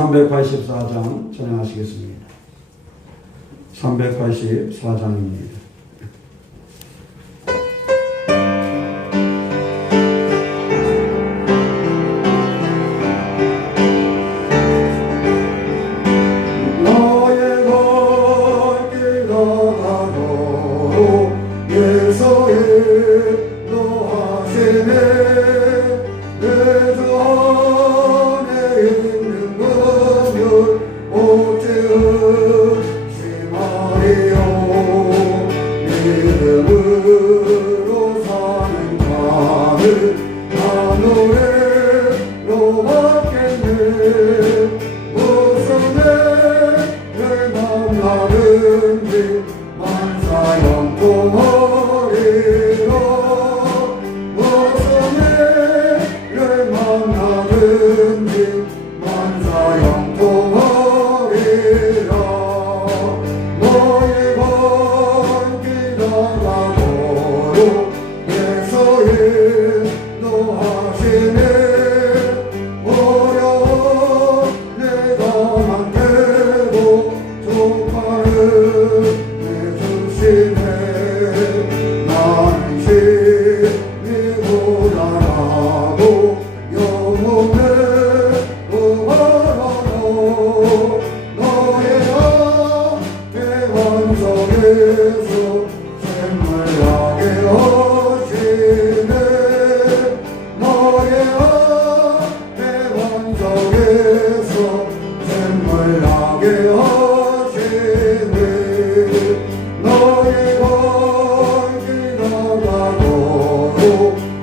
384장 찬양하시겠습니다. 384장입니다. 만사 영통하리라. 샘물나게 하시네 너의 앞에 반석에서 샘물나게 하시네 너의 발길 나가도록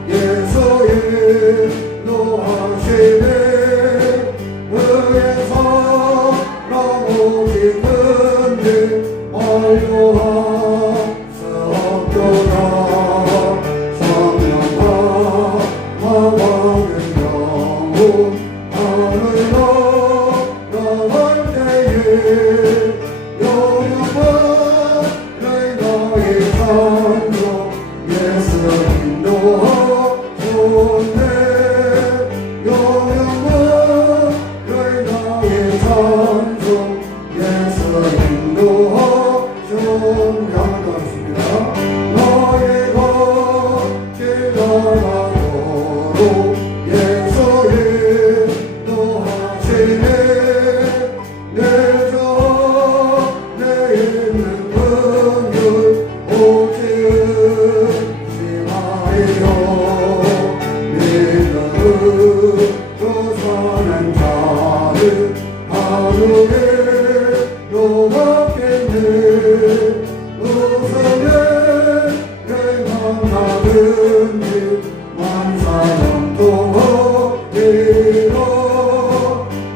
예수 인도하시네 그의 사랑 오직 근데 완료한 성도다 성령과 마방의 영혼 하늘로 나갈 때에 영원을 나의 창조 예수 인도하셨네 영원을 나의 창조 예수 인도하셨네 하겠습니다. 너의 걷길 나가도록 예수 인도하시네 내 전에 있는 분들 오직 심하여 믿음으로 사는 자는 하늘에 요각했네 우승에 내 만나든지 만사형통하리라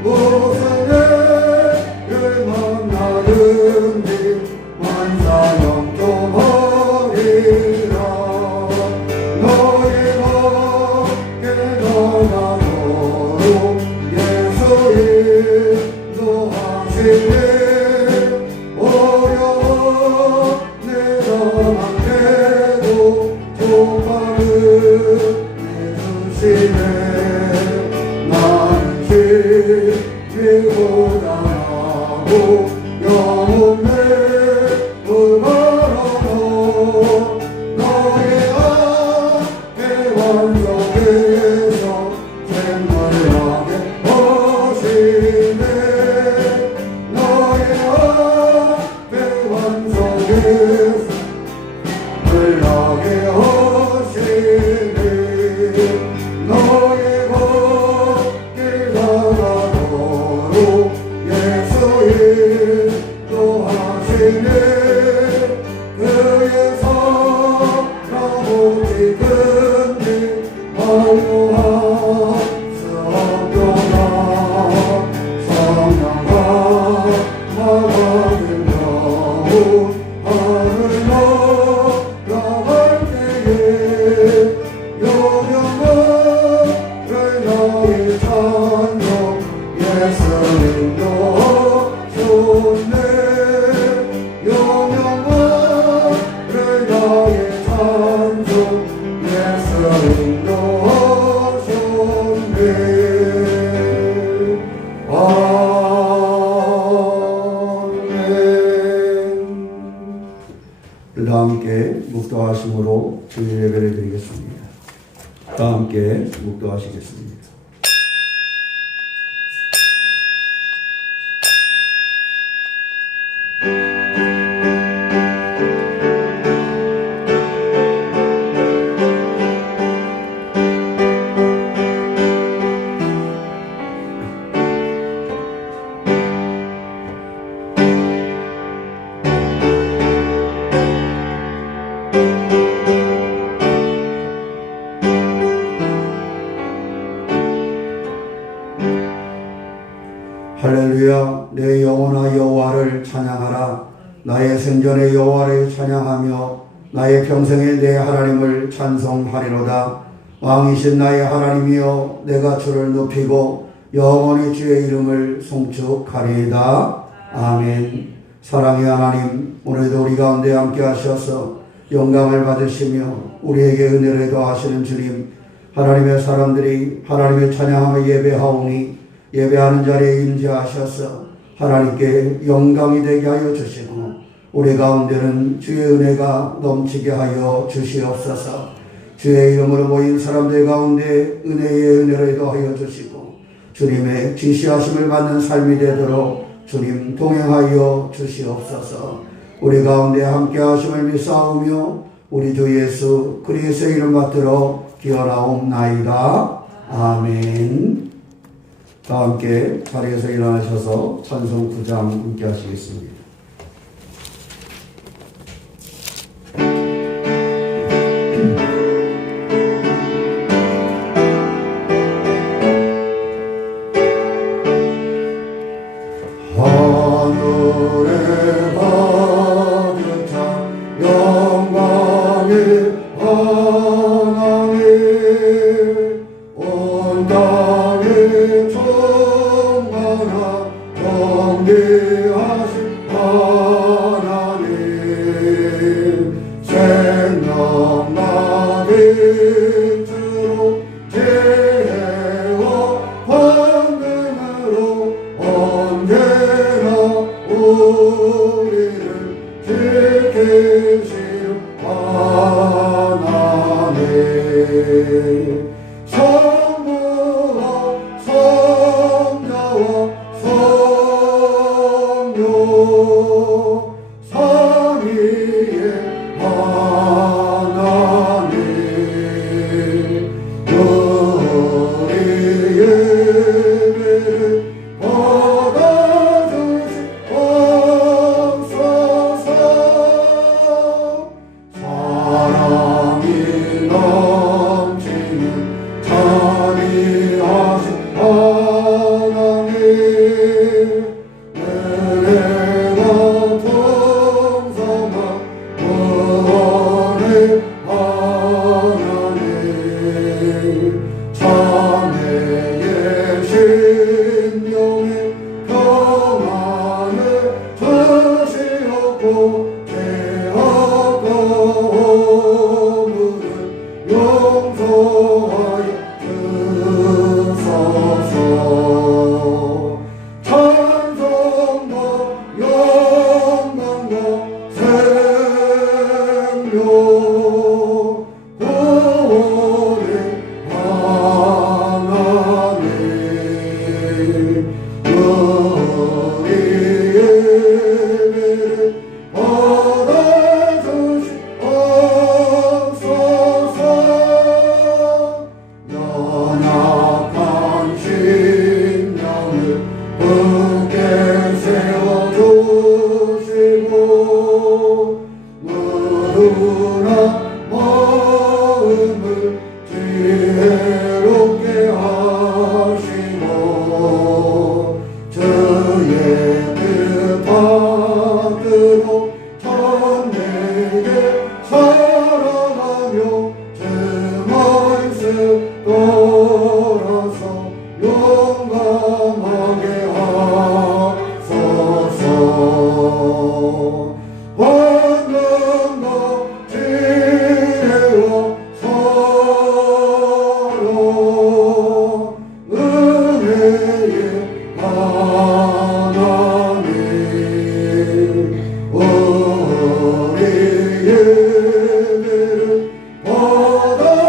우승에 내 만나든지 만사형통하리라 너의 걷게 나가도록 예수 인도하시네 어려워 내려간대도 조화를 내주시네 나는 기쁘다하고 영혼을 바라고 너의 앞에 완성해서 샘물나게 하시네 너의 앞에 완성해서 샘물나게 하시네 너의 걷길 나가도록 예수 인도하시네 그의 사랑 오직 근데 완료한 성도다 성령과 마방의 영혼 하늘로 나갈 때에 영원을 나의 찬송 예수 인도하셨네 영원을 나의 찬송 예수 인도하셨네 아멘. 다 함께 묵도하심으로 주일 예배를 드리겠습니다. 다 함께 묵도하시겠습니다. 할렐루야. 내 영혼아 여호와를 찬양하라. 나의 생전에 여호와를 찬양하며 나의 평생에 내 하나님을 찬송하리로다. 왕이신 나의 하나님이여 내가 주를 높이고 영원히 주의 이름을 송축하리이다. 아멘. 사랑의 하나님, 오늘도 우리 가운데 함께 하셔서 영광을 받으시며 우리에게 은혜를 더하시는 주님, 하나님의 사람들이 하나님의 찬양함을 예배하오니 예배하는 자리에 임재하셔서 하나님께 영광이 되게 하여 주시고 우리 가운데는 주의 은혜가 넘치게 하여 주시옵소서. 주의 이름으로 모인 사람들 가운데 은혜의 은혜를 더하여 주시고 주님의 지시하심을 받는 삶이 되도록 주님 동행하여 주시옵소서. 우리 가운데 함께 하심을 믿사오며 우리 주 예수 그리스도의 이름 받들어 기원하옵나이다. 아멘. 다 함께 자리에서 일어나셔서 찬송 9장 함께 하시겠습니다. 하늘에 가득 찬 영광의 하나님 온 땅에 충만한 정리하신 하나님 생명나 빛으로 지혜와 권능으로 언제나 우리를 지키시는 하나님 성부와 성자와 성령 삼위의 하나님 우리의 예배를 받아주시옵소서. 사랑이 넘치는 자비하신 하나님 은혜가 풍성한 구원의 하나님 자매의 심령에 평안을 주시옵고 죄악과 허물을 용서하여 주소서. 찬송과 영광과 생명 구원의 하나님 우리의 예배를 받아주시옵소서. 연약한 심령을 굳게 세워주시고 누르나 마음을 지혜롭게 하시고 주의 뜻 받들어 천대에 살아가며 주 말씀 돌아서 용감하게 하소서. 권능과 지혜와 사랑 은혜의 하나님 우리의 예배를 받아주시옵소서.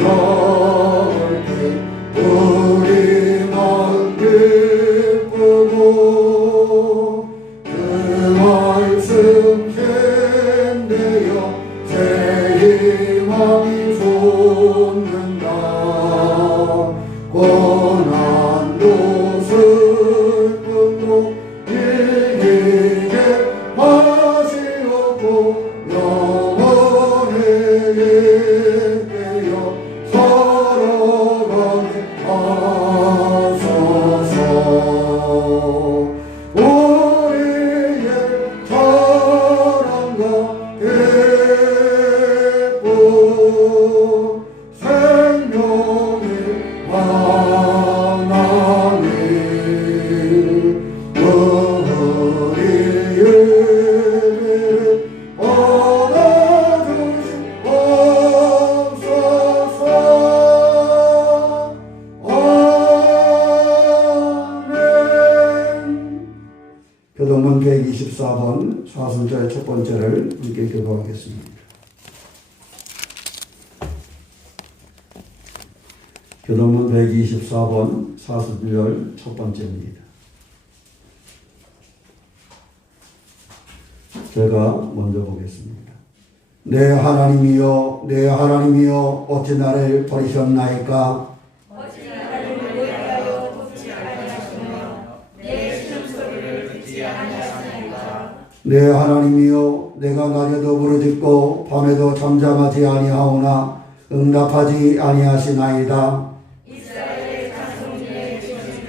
대낮에 우리 마음 기쁘고 그 말씀 캔되어 새 희망이 솟는다. 고난도 슬픔도 이기게 하시옵고 영원의 예배여 살아가게 하소서. 우리의 사랑과 기쁨 생명의 하나님 우리의 예배를 받아주시옵소서. 교동문 124번 사순절의 첫 번째를 함께 교도하겠습니다. 교도문 124번 사순절 첫 번째입니다. 제가 먼저 보겠습니다. 내 하나님이여, 내 하나님이여, 어찌 나를 버리셨나이까? 어찌 나를 모욕하여 돕지 아니하시며 내 신음소리를 듣지 아니하시나이까? 내 하나님이여, 내가 낮에도 부르짖고 밤에도 잠잠하지 아니하오나 응답하지 아니하시나이다. 이스라엘의 자손에게 주시며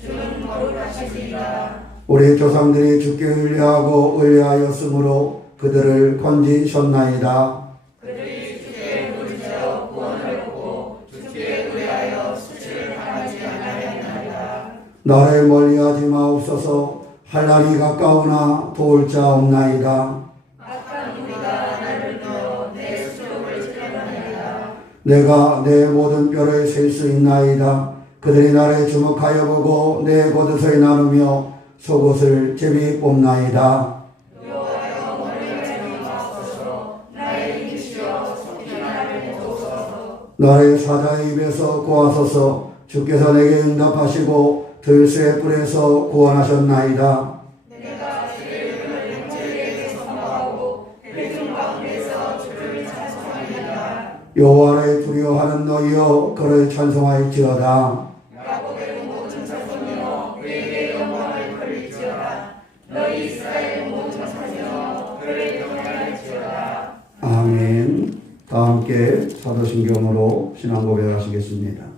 주는 거룩하시리라. 우리 조상들이 주께 의뢰하였으므로 그들을 건지셨나이다. 그들이 주께 부르짖어 구원을 얻고 주께 의하여 수치를 당하지 아니하였나이다. 나를 멀리하지 마옵소서. 할 날이 가까우나 도울 자 없나이다. 악한 무리가 나를 넣어 내 수족을 찔러나이다. 내가 내 모든 뼈를 셀 수 있나이다. 그들이 나를 주목하여 보고 내 겉옷을 나누며 속옷을 제비 뽑나이다. 여호와여 머리를 내리 마옵소서. 나의 힘이시여 속히 나를 도우소서. 나를 사자의 입에서 구하소서. 주께서 내게 응답하시고 들새 뿔에서 구원하셨나이다. 내가 주를 형제에게 선포하고 회중 가운데서 주를 찬송하리이다. 여호와를 두려워하는 너희여 그를 찬송할지어다. 야곱의 모든 자손이여 그에게 영광을 돌릴지어다. 너희 이스라엘 모든 자손이여 그를 경외할지어다. 아멘. 다 함께 사도신경으로 신앙 고백하시겠습니다.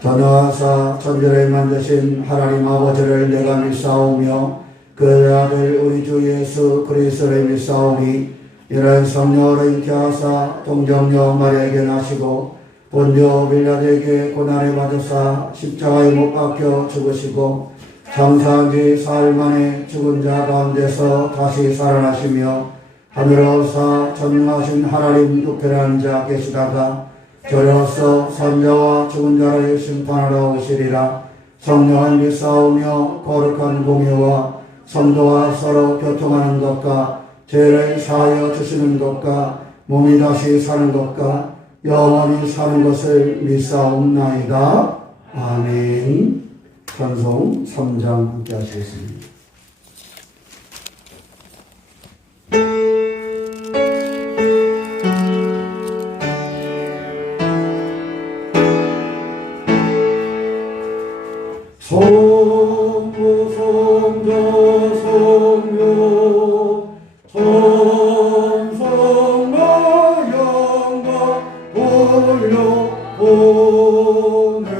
전하사 천지를 만드신 하나님 아버지를 내가 믿사오며 그 아들 우리 주 예수 그리스도를 믿사오니 이런 성령을 잉태하사 동정녀 마리아에게 나시고 본dio 빌라드에게 고난을 받으사 십자가에 못 박혀 죽으시고 장사한 지 사흘 만에 죽은 자 가운데서 다시 살아나시며 하늘에 오사 전능하신 하나님 우편에 앉아 계시다가 저로서 산자와 죽은 자를 심판하러 오시리라. 성령을 믿사오며 거룩한 공예와 성도와 서로 교통하는 것과 죄를 사하여 주시는 것과 몸이 다시 사는 것과 영원히 사는 것을 믿사옵나이다. 아멘. 찬송 3장 함께 하시겠습니다. 성부 성자 성령 천성과 영광 돌려 보내세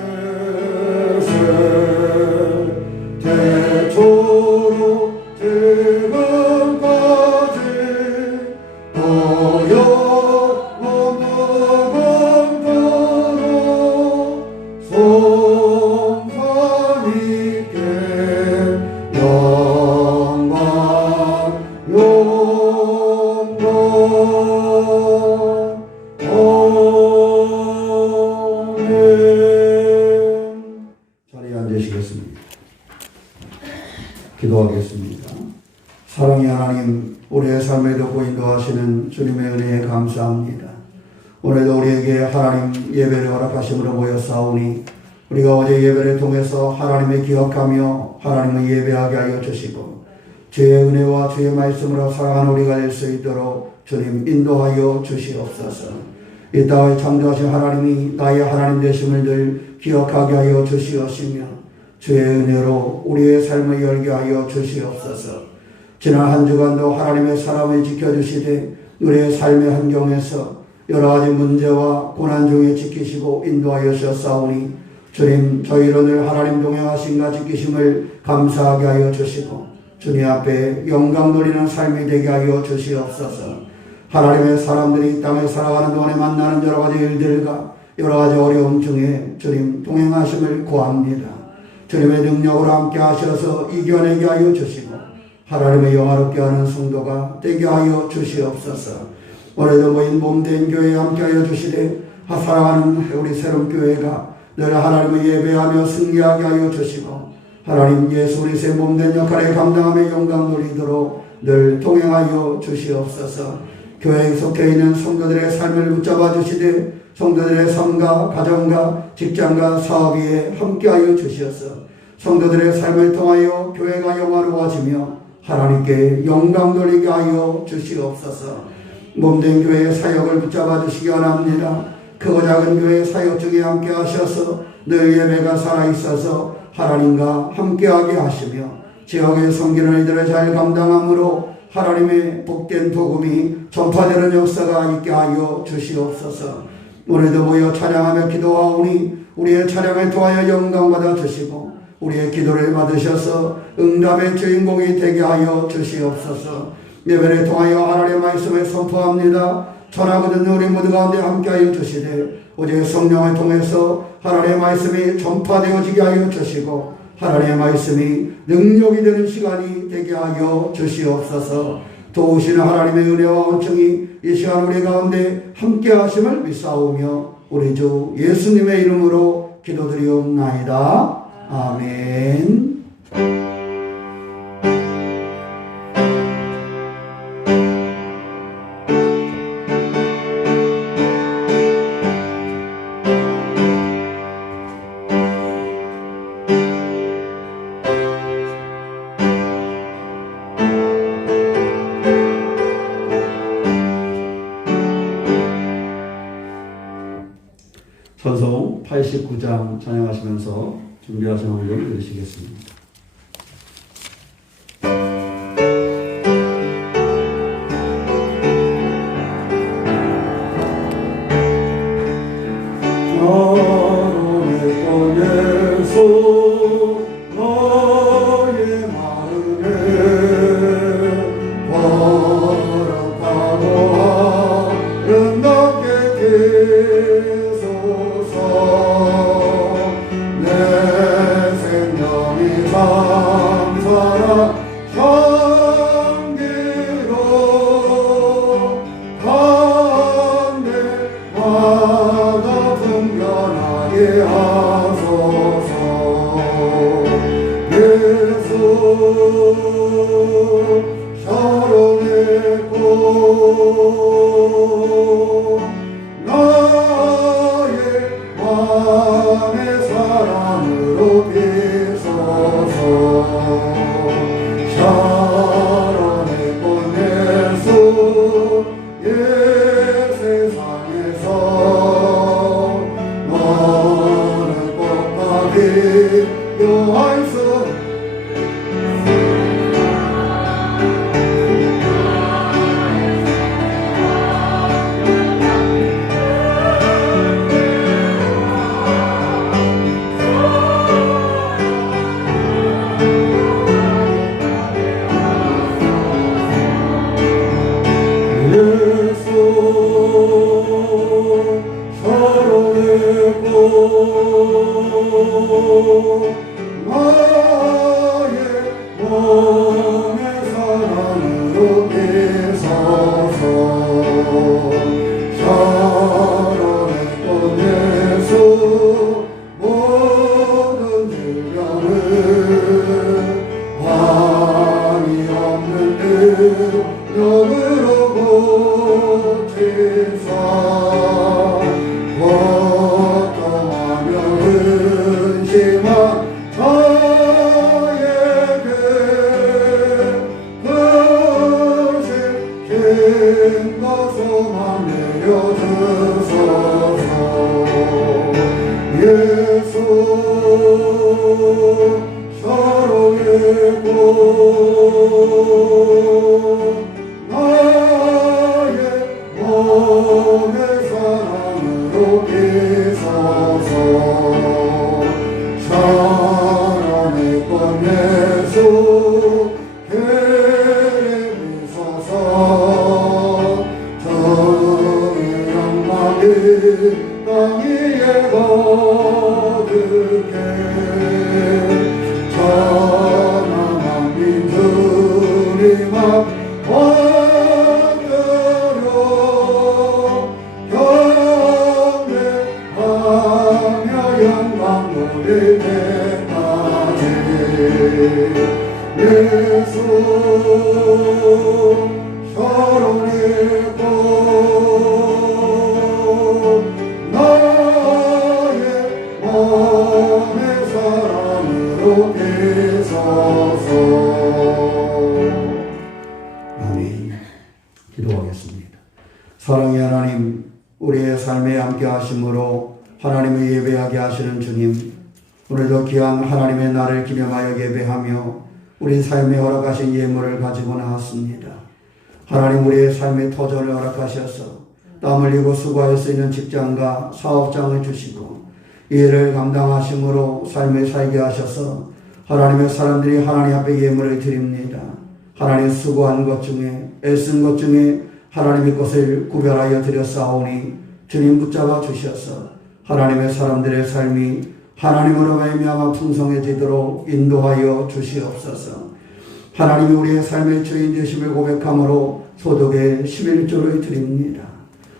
대초로 지금까지 또 영원토록 성삼위께 영광 영광 아멘. 자리에 앉으시겠습니다. 기도하겠습니다. 사랑의 하나님, 우리의 삶에 돕고 인도하시는 주님의 은혜에 감사합니다. 오늘도 우리에게 하나님 예배를 허락하심으로 모였사오니 우리가 어제 예배를 통해서 하나님을 기억하며 하나님을 예배하게 하여 주시고 주의 은혜와 주의 말씀으로 살아가는 우리가 될 수 있도록 주님 인도하여 주시옵소서. 이 땅을 창조하신 하나님이 나의 하나님 되심을 늘 기억하게 하여 주시옵시며 주의 은혜로 우리의 삶을 열게 하여 주시옵소서. 지난 한 주간도 하나님의 사람을 지켜주시되 우리의 삶의 환경에서 여러 가지 문제와 고난 중에 지키시고 인도하여 주셨사오니 주님 저희로 늘 하나님 동행하신가 지키심을 감사하게 하여 주시고 주님 앞에 영광 돌리는 삶이 되게 하여 주시옵소서. 하나님의 사람들이 이 땅에 살아가는 동안에 만나는 여러 가지 일들과 여러 가지 어려움 중에 주님 동행하심을 구합니다. 주님의 능력으로 함께 하셔서 이겨내게 하여 주시고 하나님의 영화롭게 하는 성도가 되게 하여 주시옵소서. 오늘도 모인 몸된 교회에 함께하여 주시되 살아가는 우리 새로운 교회가 늘 하나님을 예배하며 승리하게 하여 주시고 하나님 예수 그리스도의 몸된 역할에 감당하며 영광 돌리도록 늘 동행하여 주시옵소서. 교회에 속해 있는 성도들의 삶을 붙잡아 주시되 성도들의 삶과 가정과 직장과 사업 위에 함께하여 주시어서 성도들의 삶을 통하여 교회가 영화로워지며 하나님께 영광 돌리게 하여 주시옵소서. 몸된 교회의 사역을 붙잡아 주시기 원합니다. 크고 작은 교회 사역 중에 함께 하셔서 늘 예배가 살아있어서 하나님과 함께하게 하시며 지역의 섬기는 이들을 잘 감당함으로 하나님의 복된 복음이 전파되는 역사가 있게 하여 주시옵소서. 오늘도 모여 찬양하며 기도하오니 우리의 찬양을 통하여 영광받아 주시고 우리의 기도를 받으셔서 응답의 주인공이 되게 하여 주시옵소서. 예배를 통하여 하나님의 말씀을 선포합니다. 전하고 듣는 우리 모두 가운데 함께하여 주시되 오직 성령을 통해서 하나님의 말씀이 전파되어지게 하여 주시고 하나님의 말씀이 능력이 되는 시간이 되게 하여 주시옵소서. 도우시는 하나님의 은혜와 온증이 이 시간 우리 가운데 함께하심을 믿사오며 우리 주 예수님의 이름으로 기도드리옵나이다. 아멘. 찬송 89장 찬양하시면서 준비하신 헌금 드리시겠습니다. 너의 꺼내서 너의 마음에 거룩하고 아름답게 되소서. 내 생명이 참사랑 향기로 하늘마다 풍겨나게 하소서. 예수 샤론의 꽃 나의 맘의 사랑으로 비소서. 샤론의 꽃 예수 예 세상에서 너는 꽃과 비교할 수 예수 서로의 꽃 나의 몸의 사랑으로 비소서. 샤론의 꽃 예수 모든 질병을 환히 없는 능력으로 고치사 고통하며 근심한 자에게 그신 힘과 소망 내려주소서. 예수 서로의 꽃 나의 몸의 사랑으로 비소서. 샤론의 꽃 예수 계리소서. 주의 영광이 땅 위에 거듭해 천하만 민들이 막 왔더러 경배하며 영광 돌릴 때까지 예수 샤론의 꽃 삶에 함께 하심으로 하나님을 예배하게 하시는 주님, 오늘도 귀한 하나님의 날을 기념하여 예배하며 우리 삶에 허락하신 예물을 가지고 나왔습니다. 하나님, 우리의 삶의 터전을 허락하셔서 땀 흘리고 수고할 수 있는 직장과 사업장을 주시고 이 일을 감당하심으로 삶을 살게 하셔서 하나님의 사람들이 하나님 앞에 예물을 드립니다. 하나님, 수고한 것 중에 애쓴 것 중에 하나님의 것을 구별하여 드렸사오니 주님 붙잡아 주셔서 하나님의 사람들의 삶이 하나님으로 말미암아 풍성해지도록 인도하여 주시옵소서. 하나님이 우리의 삶의 주인 되심을 고백함으로 소득의 11조를 드립니다.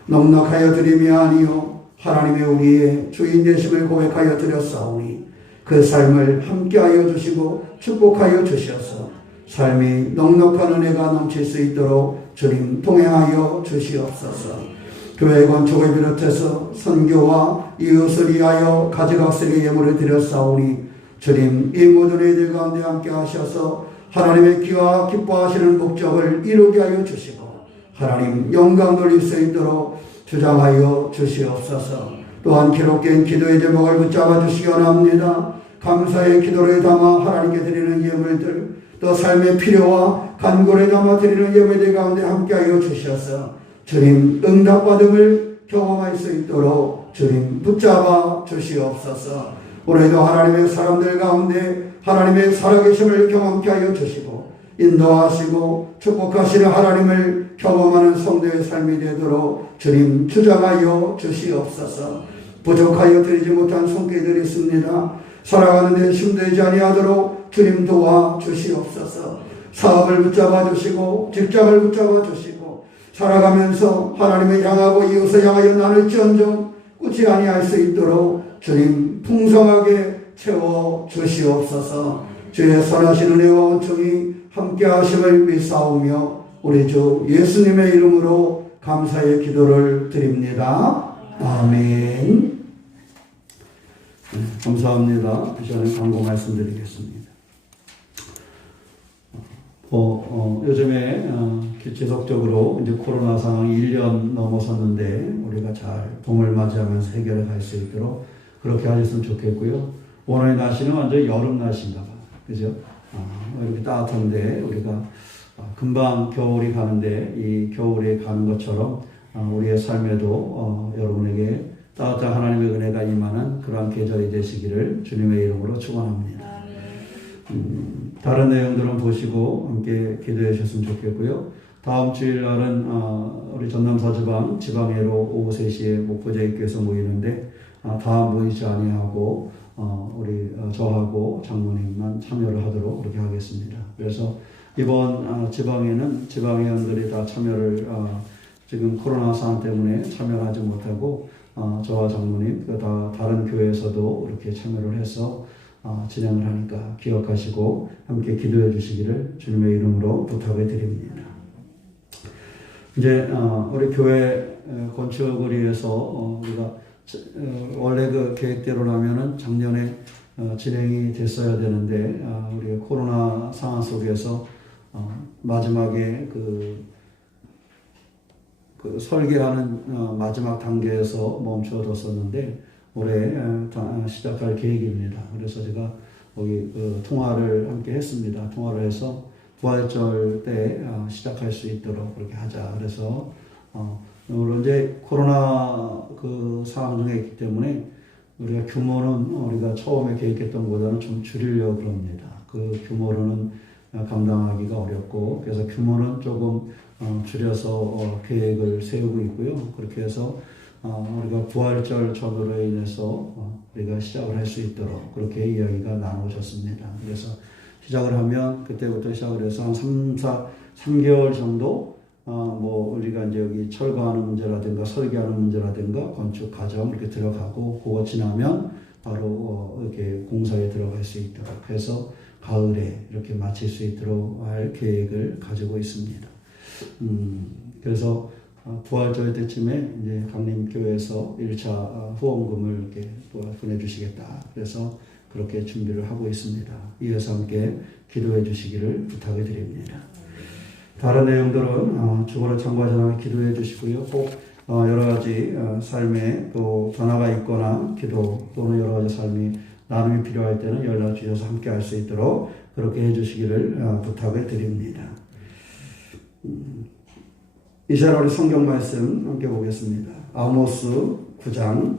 넉넉하여 드림이 아니요 하나님의 우리의 주인 되심을 고백하여 드렸사오니 그 삶을 함께하여 주시고 축복하여 주셔서 삶이 넉넉한 은혜가 넘칠 수 있도록 주님 동행하여 주시옵소서. 교회 건축을 비롯해서 선교와 이웃을 위하여 가지각색의 예물을 드렸사오니 주님 이 모든 이들 가운데 함께 하셔서 하나님의 귀와 기뻐하시는 목적을 이루게 하여 주시고 하나님 영광 돌릴 수 있도록 주장하여 주시옵소서. 또한 기록된 기도의 제목을 붙잡아 주시기 원합니다. 감사의 기도를 담아 하나님께 드리는 예물들, 또 삶의 필요와 간구를 담아 드리는 예물들 가운데 함께하여 주셔서 주님 응답받음을 경험할 수 있도록 주님 붙잡아 주시옵소서. 오늘도 하나님의 사람들 가운데 하나님의 살아계심을 경험케 하여 주시고 인도하시고 축복하시는 하나님을 경험하는 성도의 삶이 되도록 주님 주장하여 주시옵소서. 부족하여 드리지 못한 손길들이 있습니다. 살아가는 데 힘들지 아니하도록 주님 도와 주시옵소서. 사업을 붙잡아 주시고 직장을 붙잡아 주시고 살아가면서 하나님을 향하고 이웃을 향하여 나눌지언정 꾸지 아니할 수 있도록 주님 풍성하게 채워 주시옵소서. 주의 선하신 은혜와 온총이 함께 하심을 믿사오며 우리 주 예수님의 이름으로 감사의 기도를 드립니다. 아멘. 감사합니다. 저는 광고 말씀드리겠습니다. 요즘에 지속적으로 이제 코로나 상황이 1년 넘어섰는데 우리가 잘 봄을 맞이하면서 해결해 갈 수 있도록 그렇게 하셨으면 좋겠고요. 오늘 날씨는 완전 여름 날씨인가 봐요. 그죠? 이렇게 따뜻한데 우리가 금방 겨울이 가는데 이 겨울이 가는 것처럼 우리의 삶에도 여러분에게 따뜻한 하나님의 은혜가 임하는 그러한 계절이 되시기를 주님의 이름으로 축원합니다. 다른 내용들은 보시고 함께 기도해 주셨으면 좋겠고요. 다음 주일 날은 우리 전남 서지방 지방회로 오후 3시에 목포제일교에서 모이는데 다 모이지 아니하고 우리 저하고 장로님만 참여를 하도록 그렇게 하겠습니다. 그래서 이번 지방회는 지방회원들이 다 참여를 지금 코로나 상황 때문에 참여하지 못하고 저와 장로님 다 다른 교회에서도 이렇게 참여를 해서 진행을 하니까 기억하시고 함께 기도해 주시기를 주님의 이름으로 부탁을 드립니다. 이제 우리 교회 건축을 위해서 우리가 원래 그 계획대로라면은 작년에 진행이 됐어야 되는데 우리가 코로나 상황 속에서 마지막에 그 설계하는 마지막 단계에서 멈춰뒀었는데 올해 시작할 계획입니다. 그래서 제가 거기 통화를 함께 했습니다. 통화를 해서 부활절 때 시작할 수 있도록 그렇게 하자. 그래서 물론 이제 코로나 그 상황 중에 있기 때문에 우리가 규모는 우리가 처음에 계획했던 것보다는 좀 줄이려고 그럽니다. 그 규모로는 감당하기가 어렵고 그래서 규모는 조금 줄여서 계획을 세우고 있고요. 그렇게 해서 우리가 부활절 전후로 인해서 우리가 시작을 할 수 있도록 그렇게 이야기가 나누어졌습니다. 그래서 시작을 하면 그때부터 시작을 해서 한 3개월 정도 뭐 우리가 이제 여기 철거하는 문제라든가 설계하는 문제라든가 건축 과정 이렇게 들어가고 그거 지나면 바로 이렇게 공사에 들어갈 수 있도록 해서 가을에 이렇게 마칠 수 있도록 할 계획을 가지고 있습니다. 그래서 부활절 때쯤에 이제 강림교회에서 1차 후원금을 이렇게 보내주시겠다. 그래서 그렇게 준비를 하고 있습니다. 이어서 함께 기도해 주시기를 부탁해 드립니다. 다른 내용들은 주보를 참고하셔서 기도해 주시고요. 꼭 여러 가지 삶에 또 전화가 있거나 기도 또는 여러 가지 삶이 나눔이 필요할 때는 연락 주셔서 함께 할 수 있도록 그렇게 해주시기를 부탁을 드립니다. 이 시간 우리 성경 말씀 함께 보겠습니다. 아모스 9장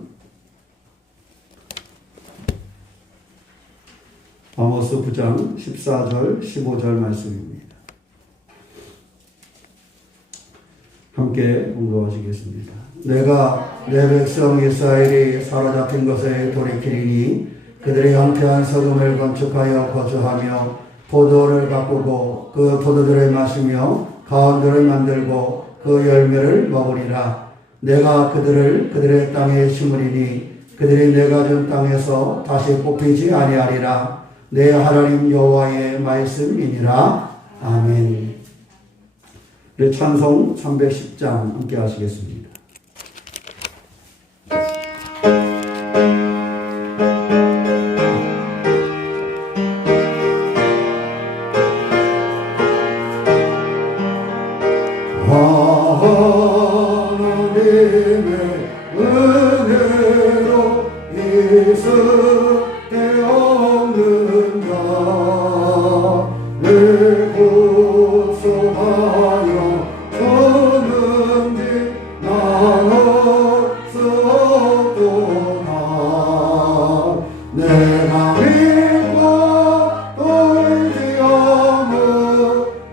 아모스 9장 14절 15절 말씀입니다. 함께 공부하시겠습니다. 내가 내 백성 이스라엘이 사로잡힌 것에 돌이키리니 그들이 황폐한 서금을 건축하여 거주하며 포도를 가꾸고 그 포도주를 마시며 가운들을 만들고 그 열매를 먹으리라. 내가 그들을 그들의 땅에 심으리니 그들이 내가 준 땅에서 다시 뽑히지 아니하리라. 내 하나님 여호와의 말씀이니라. 아멘. 우리 찬송 310장 함께 하시겠습니다. 하나님의 은혜로 있을 데 없는 자 내 고소하여 줬는지 난 없었도다. 내가 믿고 돌지 않은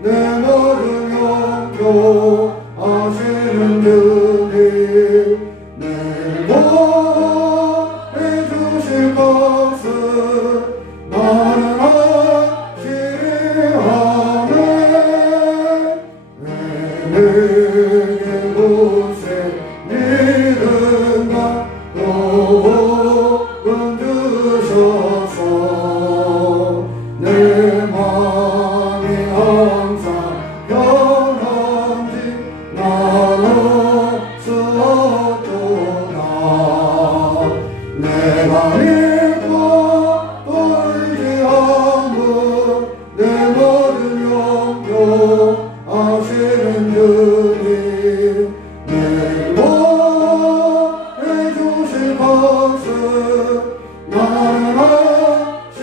내 모든 영도 아시는 주님 내 몸에 주실 것을 나는 확실히하네. 내게 곳에 믿음과 도움을 주셔서 내 마음이 항상 편한지 난 없었도다. 내가 믿고 돌지 않은 내 모든 영도 아시는 주님 내 몸에 주실 것을 나는 확실히하네.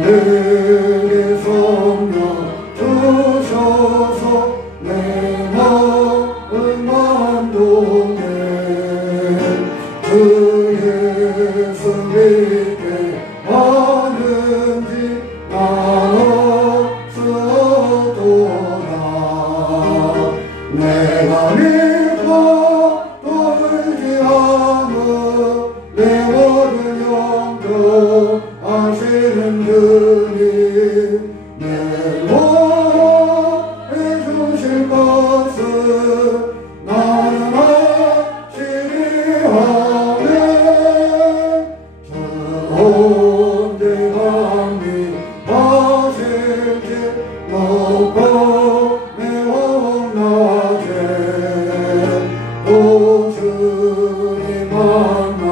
내게 성령 주셔서 내 마음 만동해 주 예수 믿게 하는지 난 없었도다. 내가 믿고 돌지 않은 내 모든 영도 아시는 주님 내 몸에 주실 것을 나는 확실히하네. 저 언제 감히 하실지 높고 매우 낮에 또 주님 만나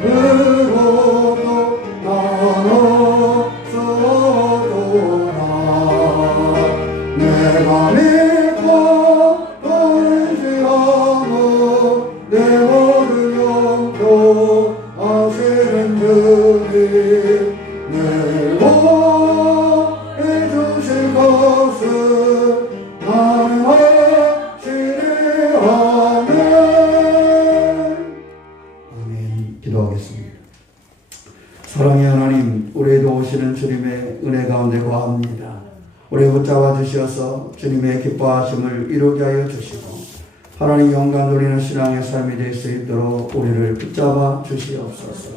그것도 난 없었도다. 내가 믿고 돌지 않은 내 모든 영도 아시는 주님 내 몸에 주실 것을 나는 확실히하네. 아멘. 기도하겠습니다. 사랑의 하나님, 우리에도 오시는 주님의 은혜 가운데 거합니다. 우리 붙잡아 주셔서 주님의 기뻐하심을 이루게 하여 주시고 하나님 영광 돌리는 신앙의 삶이 될 수 있도록 우리를 붙잡아 주시옵소서.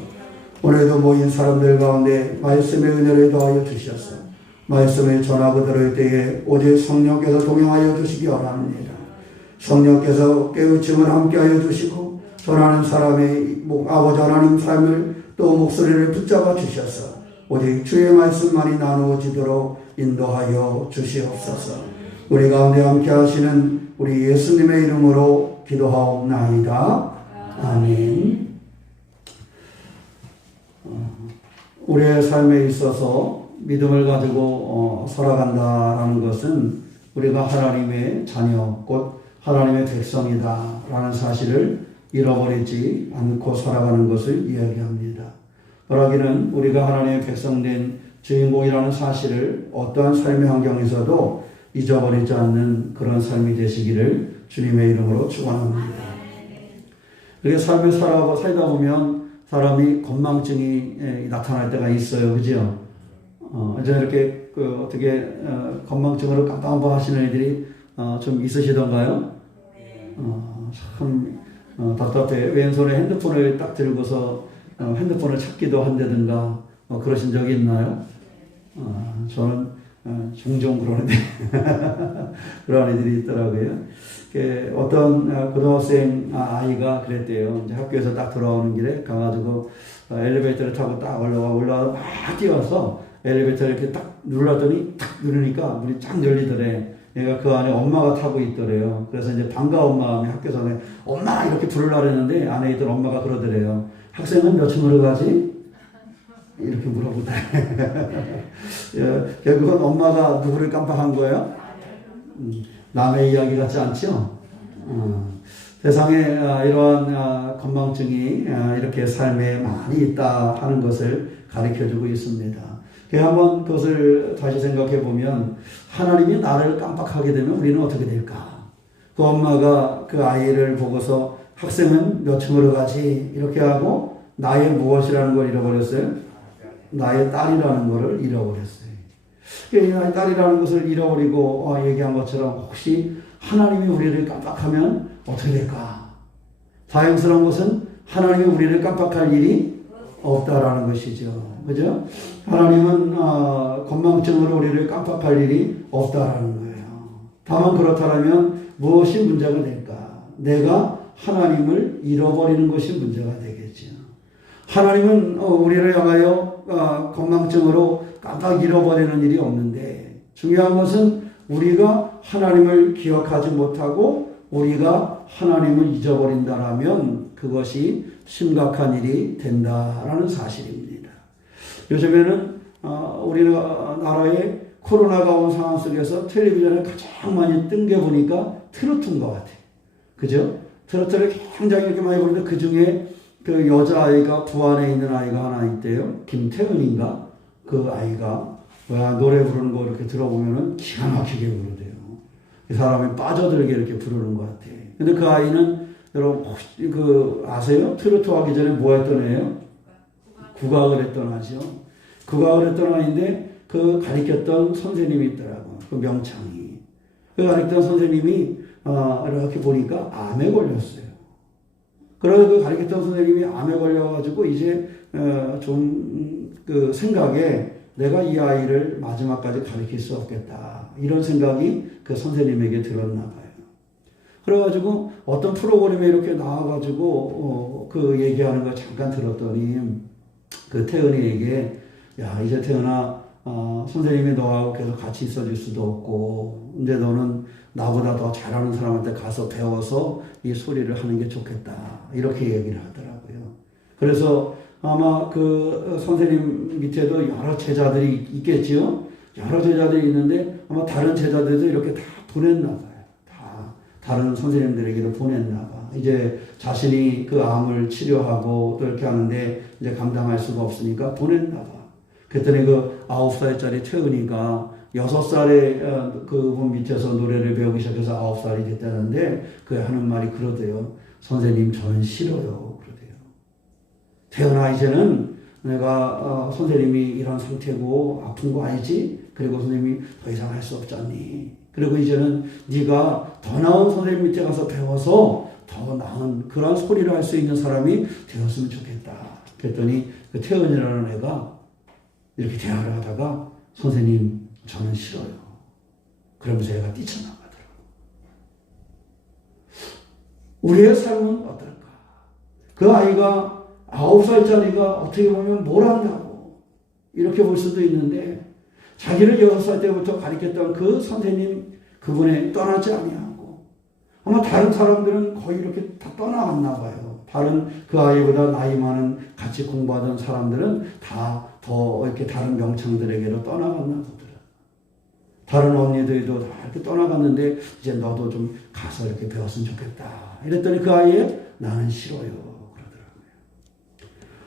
오늘도 모인 사람들 가운데 말씀의 은혜를 더하여 주셔서 말씀을 전하고 들을 때에 오직 성령께서 동행하여 주시기 원합니다. 성령께서 깨우침을 함께하여 주시고 전하는 사람의 아버지 하나님 삶을 또 목소리를 붙잡아 주셔서 오직 주의 말씀만이 나누어지도록 인도하여 주시옵소서. 우리 가운데 함께 하시는 우리 예수님의 이름으로 기도하옵나이다. 아멘. 우리의 삶에 있어서 믿음을 가지고 살아간다라는 것은 우리가 하나님의 자녀, 곧 하나님의 백성이다 라는 사실을 잃어버리지 않고 살아가는 것을 이야기합니다. 바라기는 우리가 하나님의 백성된 주인공이라는 사실을 어떠한 삶의 환경에서도 잊어버리지 않는 그런 삶이 되시기를 주님의 이름으로 축원합니다. 그렇게 삶을 살다 보면 사람이 건망증이 나타날 때가 있어요. 그죠? 이렇게 어떻게 건망증으로 깜빡깜빡 하시는 애들이 좀 있으시던가요? 참 답답해. 왼손에 핸드폰을 딱 들고서 핸드폰을 찾기도 한다든가 그러신 적이 있나요? 저는 종종 그러는데 그런 애들이 있더라고요. 어떤 고등학생 아이가 그랬대요. 이제 학교에서 딱 돌아오는 길에 가가지고 엘리베이터를 타고 딱 올라와 막 뛰어서 엘리베이터를 이렇게 딱 눌렀더니 딱 누르니까 문이 쫙 열리더래. 얘가 그 안에 엄마가 타고 있더래요. 그래서 이제 반가운 마음에 학교에서 엄마 이렇게 부르려고 했는데 안에 있던 엄마가 그러더래요. 학생은 몇 층으로 가지? 이렇게 물어보더래. 결국은 엄마가 누구를 깜빡한 거예요? 남의 이야기 같지 않죠? 세상에 이러한 건망증이 이렇게 삶에 많이 있다 하는 것을 가르쳐주고 있습니다. 한번 그것을 다시 생각해 보면 하나님이 나를 깜빡하게 되면 우리는 어떻게 될까? 그 엄마가 그 아이를 보고서 학생은 몇 층으로 가지? 이렇게 하고 나의 무엇이라는 걸 잃어버렸어요? 나의 딸이라는 것을 잃어버렸어요. 나의 딸이라는 것을 잃어버리고 얘기한 것처럼 혹시 하나님이 우리를 깜빡하면 어떻게 될까? 다행스러운 것은 하나님이 우리를 깜빡할 일이 없다라는 것이죠. 그죠? 하나님은 건망증으로 우리를 깜빡할 일이 없다라는 거예요. 다만 그렇다면 무엇이 문제가 될까? 내가 하나님을 잃어버리는 것이 문제가 되겠죠. 하나님은 우리를 향하여 건망증으로 깜빡 잃어버리는 일이 없는데 중요한 것은 우리가 하나님을 기억하지 못하고 우리가 하나님을 잊어버린다라면 그것이 심각한 일이 된다라는 사실입니다. 요즘에는 우리나라에 코로나가 온 상황 속에서 텔레비전에 가장 많이 뜬 게 보니까 트로트인 것 같아요. 그죠? 트로트를 굉장히 이렇게 많이 보는데 그 중에 그 여자아이가 부안에 있는 아이가 하나 있대요. 김태은인가? 그 아이가 노래 부르는 거 이렇게 들어보면은 기가 막히게 부르대요. 이 사람이 빠져들게 이렇게 부르는 것 같아. 근데 그 아이는 여러분 혹시 아세요? 트로트 하기 전에 뭐 했던 애예요? 국악을 했던 아이죠. 국악을 했던 아이인데 그 가르쳤던 선생님이 있더라고. 그 명창이. 그 가르쳤던 선생님이 이렇게 보니까 암에 걸렸어요. 그래서 그 가르쳤던 선생님이 암에 걸려가지고 이제 좀 그 생각에 내가 이 아이를 마지막까지 가르칠 수 없겠다. 이런 생각이 그 선생님에게 들었나 봐요. 그래가지고 어떤 프로그램에 이렇게 나와가지고 그 얘기하는 걸 잠깐 들었더니 그 태은이에게 야 이제 태은아 선생님이 너하고 계속 같이 있어줄 수도 없고 근데 너는 나보다 더 잘하는 사람한테 가서 배워서 이 소리를 하는 게 좋겠다. 이렇게 얘기를 하더라고요. 그래서 아마 그 선생님 밑에도 여러 제자들이 있겠지요. 여러 제자들이 있는데 아마 다른 제자들도 이렇게 다 보냈나 봐요. 다 다른 선생님들에게도 보냈나 봐. 이제 자신이 그 암을 치료하고 또 이렇게 하는데 이제 감당할 수가 없으니까 보냈나 봐. 그랬더니 그 9살짜리 태은이가 6살에 그분 밑에서 노래를 배우기 시작해서 9살이 됐다는데 그 하는 말이 그러대요. 선생님 저는 싫어요. 그러대요. 태은아 이제는 내가 선생님이 이런 상태고 아픈 거 알지? 그리고 선생님이 더 이상 할 수 없잖니. 그리고 이제는 네가 더 나은 선생님 밑에 가서 배워서 더 나은 그런 소리를 할 수 있는 사람이 되었으면 좋겠다. 그랬더니 그 태은이라는 애가 이렇게 대화를 하다가 선생님 저는 싫어요. 그러면서 애가 뛰쳐나가더라고. 우리의 삶은 어떨까? 그 아이가 9살짜리가 어떻게 보면 뭘 한다고 이렇게 볼 수도 있는데 자기를 6살 때부터 가르쳤던 그 선생님 그분에 떠나지 아니하고 아마 다른 사람들은 거의 이렇게 다 떠나갔나 봐요. 다른 그 아이보다 나이 많은 같이 공부하던 사람들은 다 더 이렇게 다른 명창들에게로 떠나갔나 보더라. 다른 언니들도 다 이렇게 떠나갔는데 이제 너도 좀 가서 이렇게 배웠으면 좋겠다. 이랬더니 그 아이에 나는 싫어요. 그러더라고요.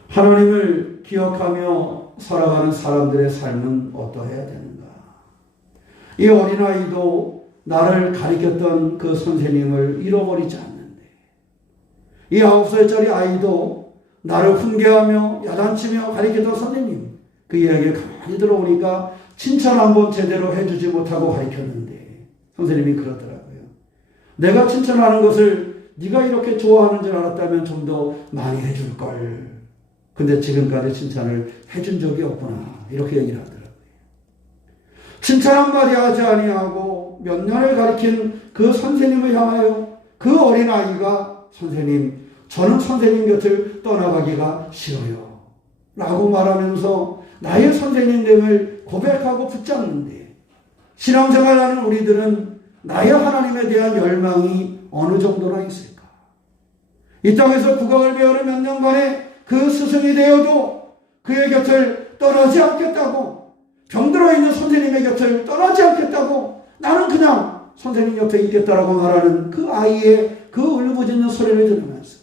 하나님을 기억하며 살아가는 사람들의 삶은 어떠해야 되는가? 이 어린아이도 나를 가리켰던 그 선생님을 잃어버리지 않는데, 이 9살짜리 아이도 나를 훈계하며 야단치며 가리켰던 선생님, 그 이야기에 가만히 들어오니까 칭찬 한번 제대로 해주지 못하고 가르쳤는데 선생님이 그러더라고요. 내가 칭찬하는 것을 네가 이렇게 좋아하는 줄 알았다면 좀 더 많이 해줄 걸. 근데 지금까지 칭찬을 해준 적이 없구나. 이렇게 얘기를 하더라고요. 칭찬 한마디 하지 아니하고 몇 년을 가르친 그 선생님을 향하여 그 어린아이가 선생님, 저는 선생님 곁을 떠나가기가 싫어요. 라고 말하면서 나의 선생님됨을 고백하고 붙잡는데, 신앙생활하는 우리들은 나의 하나님에 대한 열망이 어느 정도나 있을까? 이 땅에서 국악을 배우는 몇 년간의 그 스승이 되어도 그의 곁을 떠나지 않겠다고, 병들어 있는 선생님의 곁을 떠나지 않겠다고, 나는 그냥 선생님 곁에 있겠다라고 말하는 그 아이의 그 울부짖는 소리를 들으면서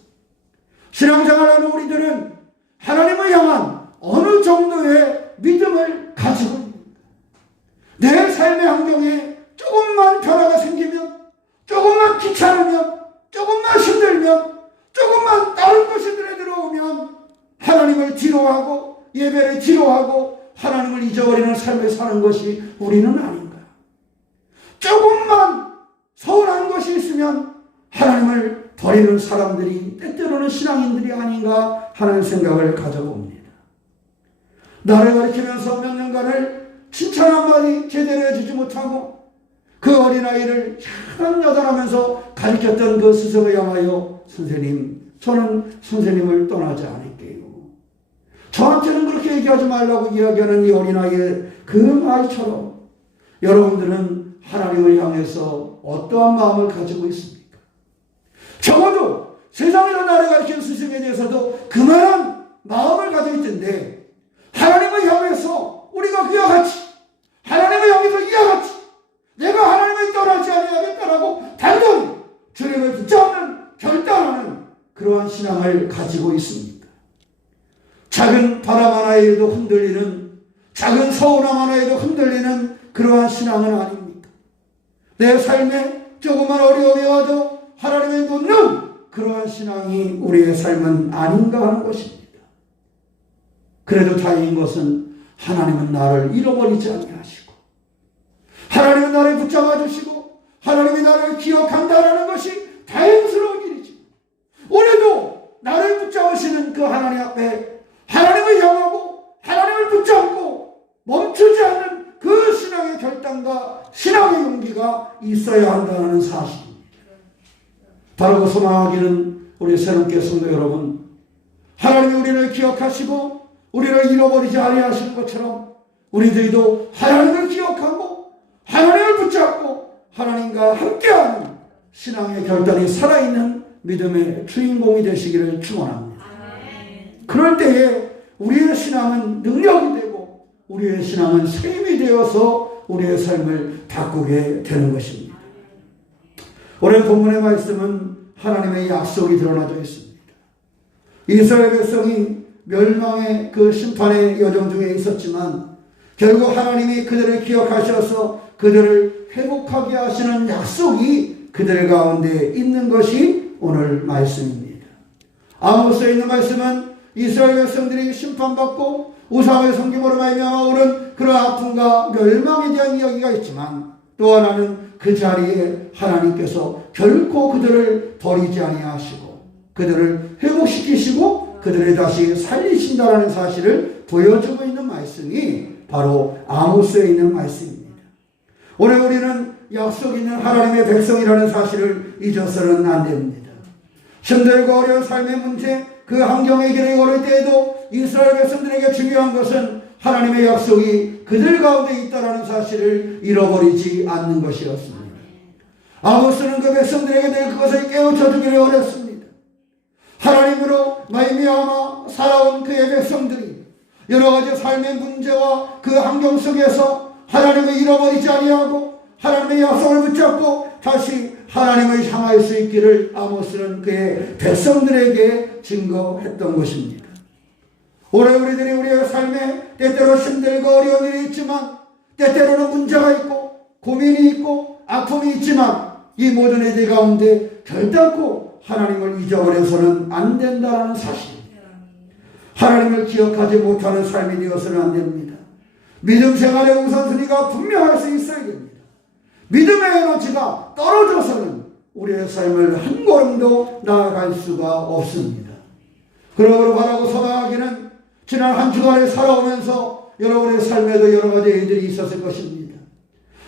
신앙생활하는 우리들은 하나님을 향한 어느 정도의 믿음을 가지고 있는가? 내 삶의 환경에 조금만 변화가 생기면, 조금만 귀찮으면, 조금만 힘들면, 조금만 다른 것이 눈에 들어오면 하나님을 뒤로하고 예배를 뒤로하고 하나님을 잊어버리는 삶을 사는 것이 우리는 아닌가? 조금만 서운한 것이 있으면 하나님을 버리는 사람들이 때때로는 신앙인들이 아닌가 하는 생각을 가져봅니다. 나를 가리키면서 몇 년간을 칭찬 한마디 제대로 해주지 못하고 그 어린아이를 야단하면서 가르쳤던 그 스승을 향하여 선생님, 저는 선생님을 떠나지 않을게요. 저한테는 그렇게 얘기하지 말라고 이야기하는 이 어린아이의 그 말처럼 여러분들은 하나님을 향해서 어떠한 마음을 가지고 있습니까? 적어도 세상에서 나를 가르치는 스승에 대해서도 그만한 마음을 가지고 있던데, 하나님을 향해서 우리가 그와 같이, 하나님을 향해서 이와 같이 내가 하나님을 떠나지 아니하겠다라고 단단히 주님을 붙잡는, 결단하는 그러한 신앙을 가지고 있습니까? 작은 바람 하나에도 흔들리는, 작은 서운함 하나에도 흔들리는 그러한 신앙은 아닙니까? 내 삶에 조그만 어려움이 와도 하나님을 놓는 그러한 신앙이 우리의 삶은 아닌가 하는 것입니다. 그래도 다행인 것은 하나님은 나를 잃어버리지 아니하시고, 하나님은 나를 붙잡아 주시고, 하나님이 나를 기억한다라는 것이 다행스러운 일이죠. 오늘도 나를 붙잡으시는 그 하나님 앞에 하나님을 향하고 하나님을 붙잡고 멈추지 않는 그 신앙의 결단과 신앙의 용기가 있어야 한다는 사실입니다. 바라고 소망하기는 우리 새롭게 성도 여러분, 하나님이 우리를 기억하시고 우리를 잃어버리지 아니하시는 것처럼 우리들도 하나님을 기억하고 하나님을 붙잡고 하나님과 함께하는 신앙의 결단이 살아있는 믿음의 주인공이 되시기를 축원합니다. 그럴 때에 우리의 신앙은 능력이 되고 우리의 신앙은 셈이 되어서 우리의 삶을 바꾸게 되는 것입니다. 오늘 본문의 말씀은 하나님의 약속이 드러나져 있습니다. 이스라엘 백성이 멸망의 그 심판의 여정 중에 있었지만 결국 하나님이 그들을 기억하셔서 그들을 회복하게 하시는 약속이 그들 가운데 있는 것이 오늘 말씀입니다. 아모스에 있는 말씀은 이스라엘 백성들이 심판받고 우상을 섬김으로 말미암아 오는 그런 아픔과 멸망에 대한 이야기가 있지만, 또 하나는 그 자리에 하나님께서 결코 그들을 버리지 아니하시고 그들을 회복시키시고 그들을 다시 살리신다라는 사실을 보여주고 있는 말씀이 바로 아모스에 있는 말씀입니다. 오늘 우리는 약속 있는 하나님의 백성이라는 사실을 잊어서는 안 됩니다. 힘들고 어려운 삶의 문제, 그 환경의 길을 걸을 때에도 이스라엘 백성들에게 중요한 것은 하나님의 약속이 그들 가운데 있다라는 사실을 잃어버리지 않는 것이었습니다. 아모스는 그 백성들에게 늘 그것을 깨우쳐 주기를 원했습니다. 하나님으로 말미암아 살아온 그의 백성들이 여러 가지 삶의 문제와 그 환경 속에서 하나님을 잃어버리지 아니하고 하나님의 약속을 붙잡고 다시 하나님을 향할 수 있기를 아모스는 그의 백성들에게 증거했던 것입니다. 올해 우리들이 우리의 삶에 때때로 힘들고 어려운 일이 있지만 때때로는 문제가 있고 고민이 있고 아픔이 있지만 이 모든 일들 가운데 결단코 하나님을 잊어버려서는 안 된다는 사실입니다. 하나님을 기억하지 못하는 삶이 되어서는 안 됩니다. 믿음 생활의 우선순위가 분명할 수 있어야 됩니다. 믿음의 에너지가 떨어져서는 우리의 삶을 한 걸음도 나아갈 수가 없습니다. 그러므로 바라고 소망하기는 지난 한 주간을 살아오면서 여러분의 삶에도 여러 가지 일들이 있었을 것입니다.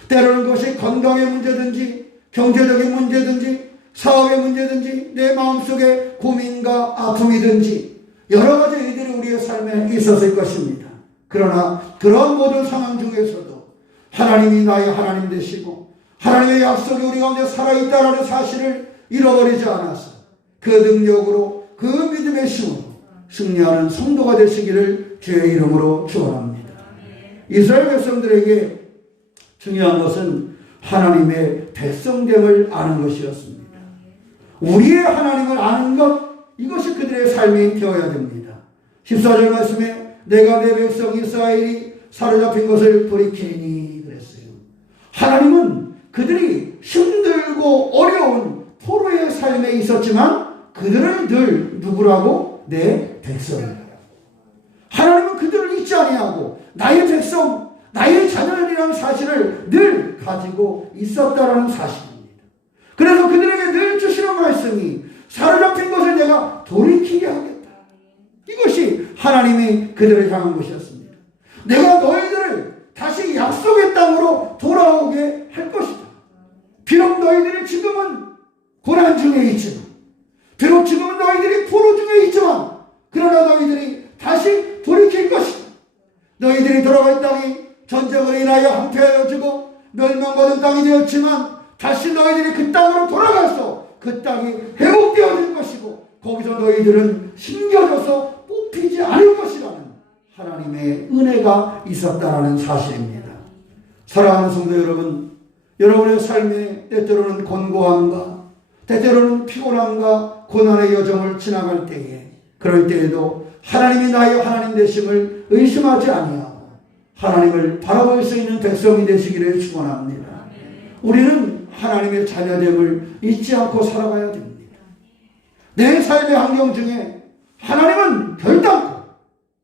때로는 그것이 건강의 문제든지 경제적인 문제든지 사업의 문제든지 내 마음속에 고민과 아픔이든지 여러 가지 일들이 우리의 삶에 있었을 것입니다. 그러나 그런 모든 상황 중에서도 하나님이 나의 하나님 되시고 하나님의 약속이 우리 가운데 살아있다는 사실을 잃어버리지 않아서 그 능력으로 그 믿음의 힘으로 승리하는 성도가 되시기를 주의 이름으로 축원합니다. 이스라엘 백성들에게 중요한 것은 하나님의 백성됨을 아는 것이었습니다. 우리의 하나님을 아는 것, 이것이 그들의 삶이 되어야 됩니다. 14절 말씀에 내가 내 백성 이스라엘이 사로잡힌 것을 돌이키니 그랬어요. 하나님은 그들이 힘들고 어려운 포로의 삶에 있었지만 그들은 늘 누구라고? 내 백성이다. 하나님은 그들을 잊지 아니하고 나의 백성, 나의 자녀들이라는 사실을 늘 가지고 있었다라는 사실입니다. 그래서 그들에게 늘 주시는 말씀이 사로잡힌 것을 내가 돌이키게 하겠다. 이것이 하나님이 그들을 향한 것이었습니다. 내가 너희들을 다시 약속의 땅으로 돌아오게 할 것이다. 비록 너희들이 지금은 고난 중에 있지만, 비록 지금은 너희들이 포로 중에 있지만, 그러나 너희들이 다시 돌이킬 것이다. 너희들이 돌아갈 땅이 전쟁으로 인하여 황폐하여지고 멸망받은 땅이 되었지만 다시 너희들이 그 땅으로 돌아가서 그 땅이 회복되어질 것이고 거기서 너희들은 심겨져서 뽑히지 않을 것이라는 하나님의 은혜가 있었다는 사실입니다. 사랑하는 성도 여러분, 여러분의 삶에 때때로는 곤고함과 때때로는 피곤함과 고난의 여정을 지나갈 때에 그럴 때에도 하나님이 나의 하나님 되심을 의심하지 아니하고 하나님을 바라볼 수 있는 백성이 되시기를 축원합니다. 우리는 하나님의 자녀됨을 잊지 않고 살아가야 됩니다. 내 삶의 환경 중에 하나님은 결단코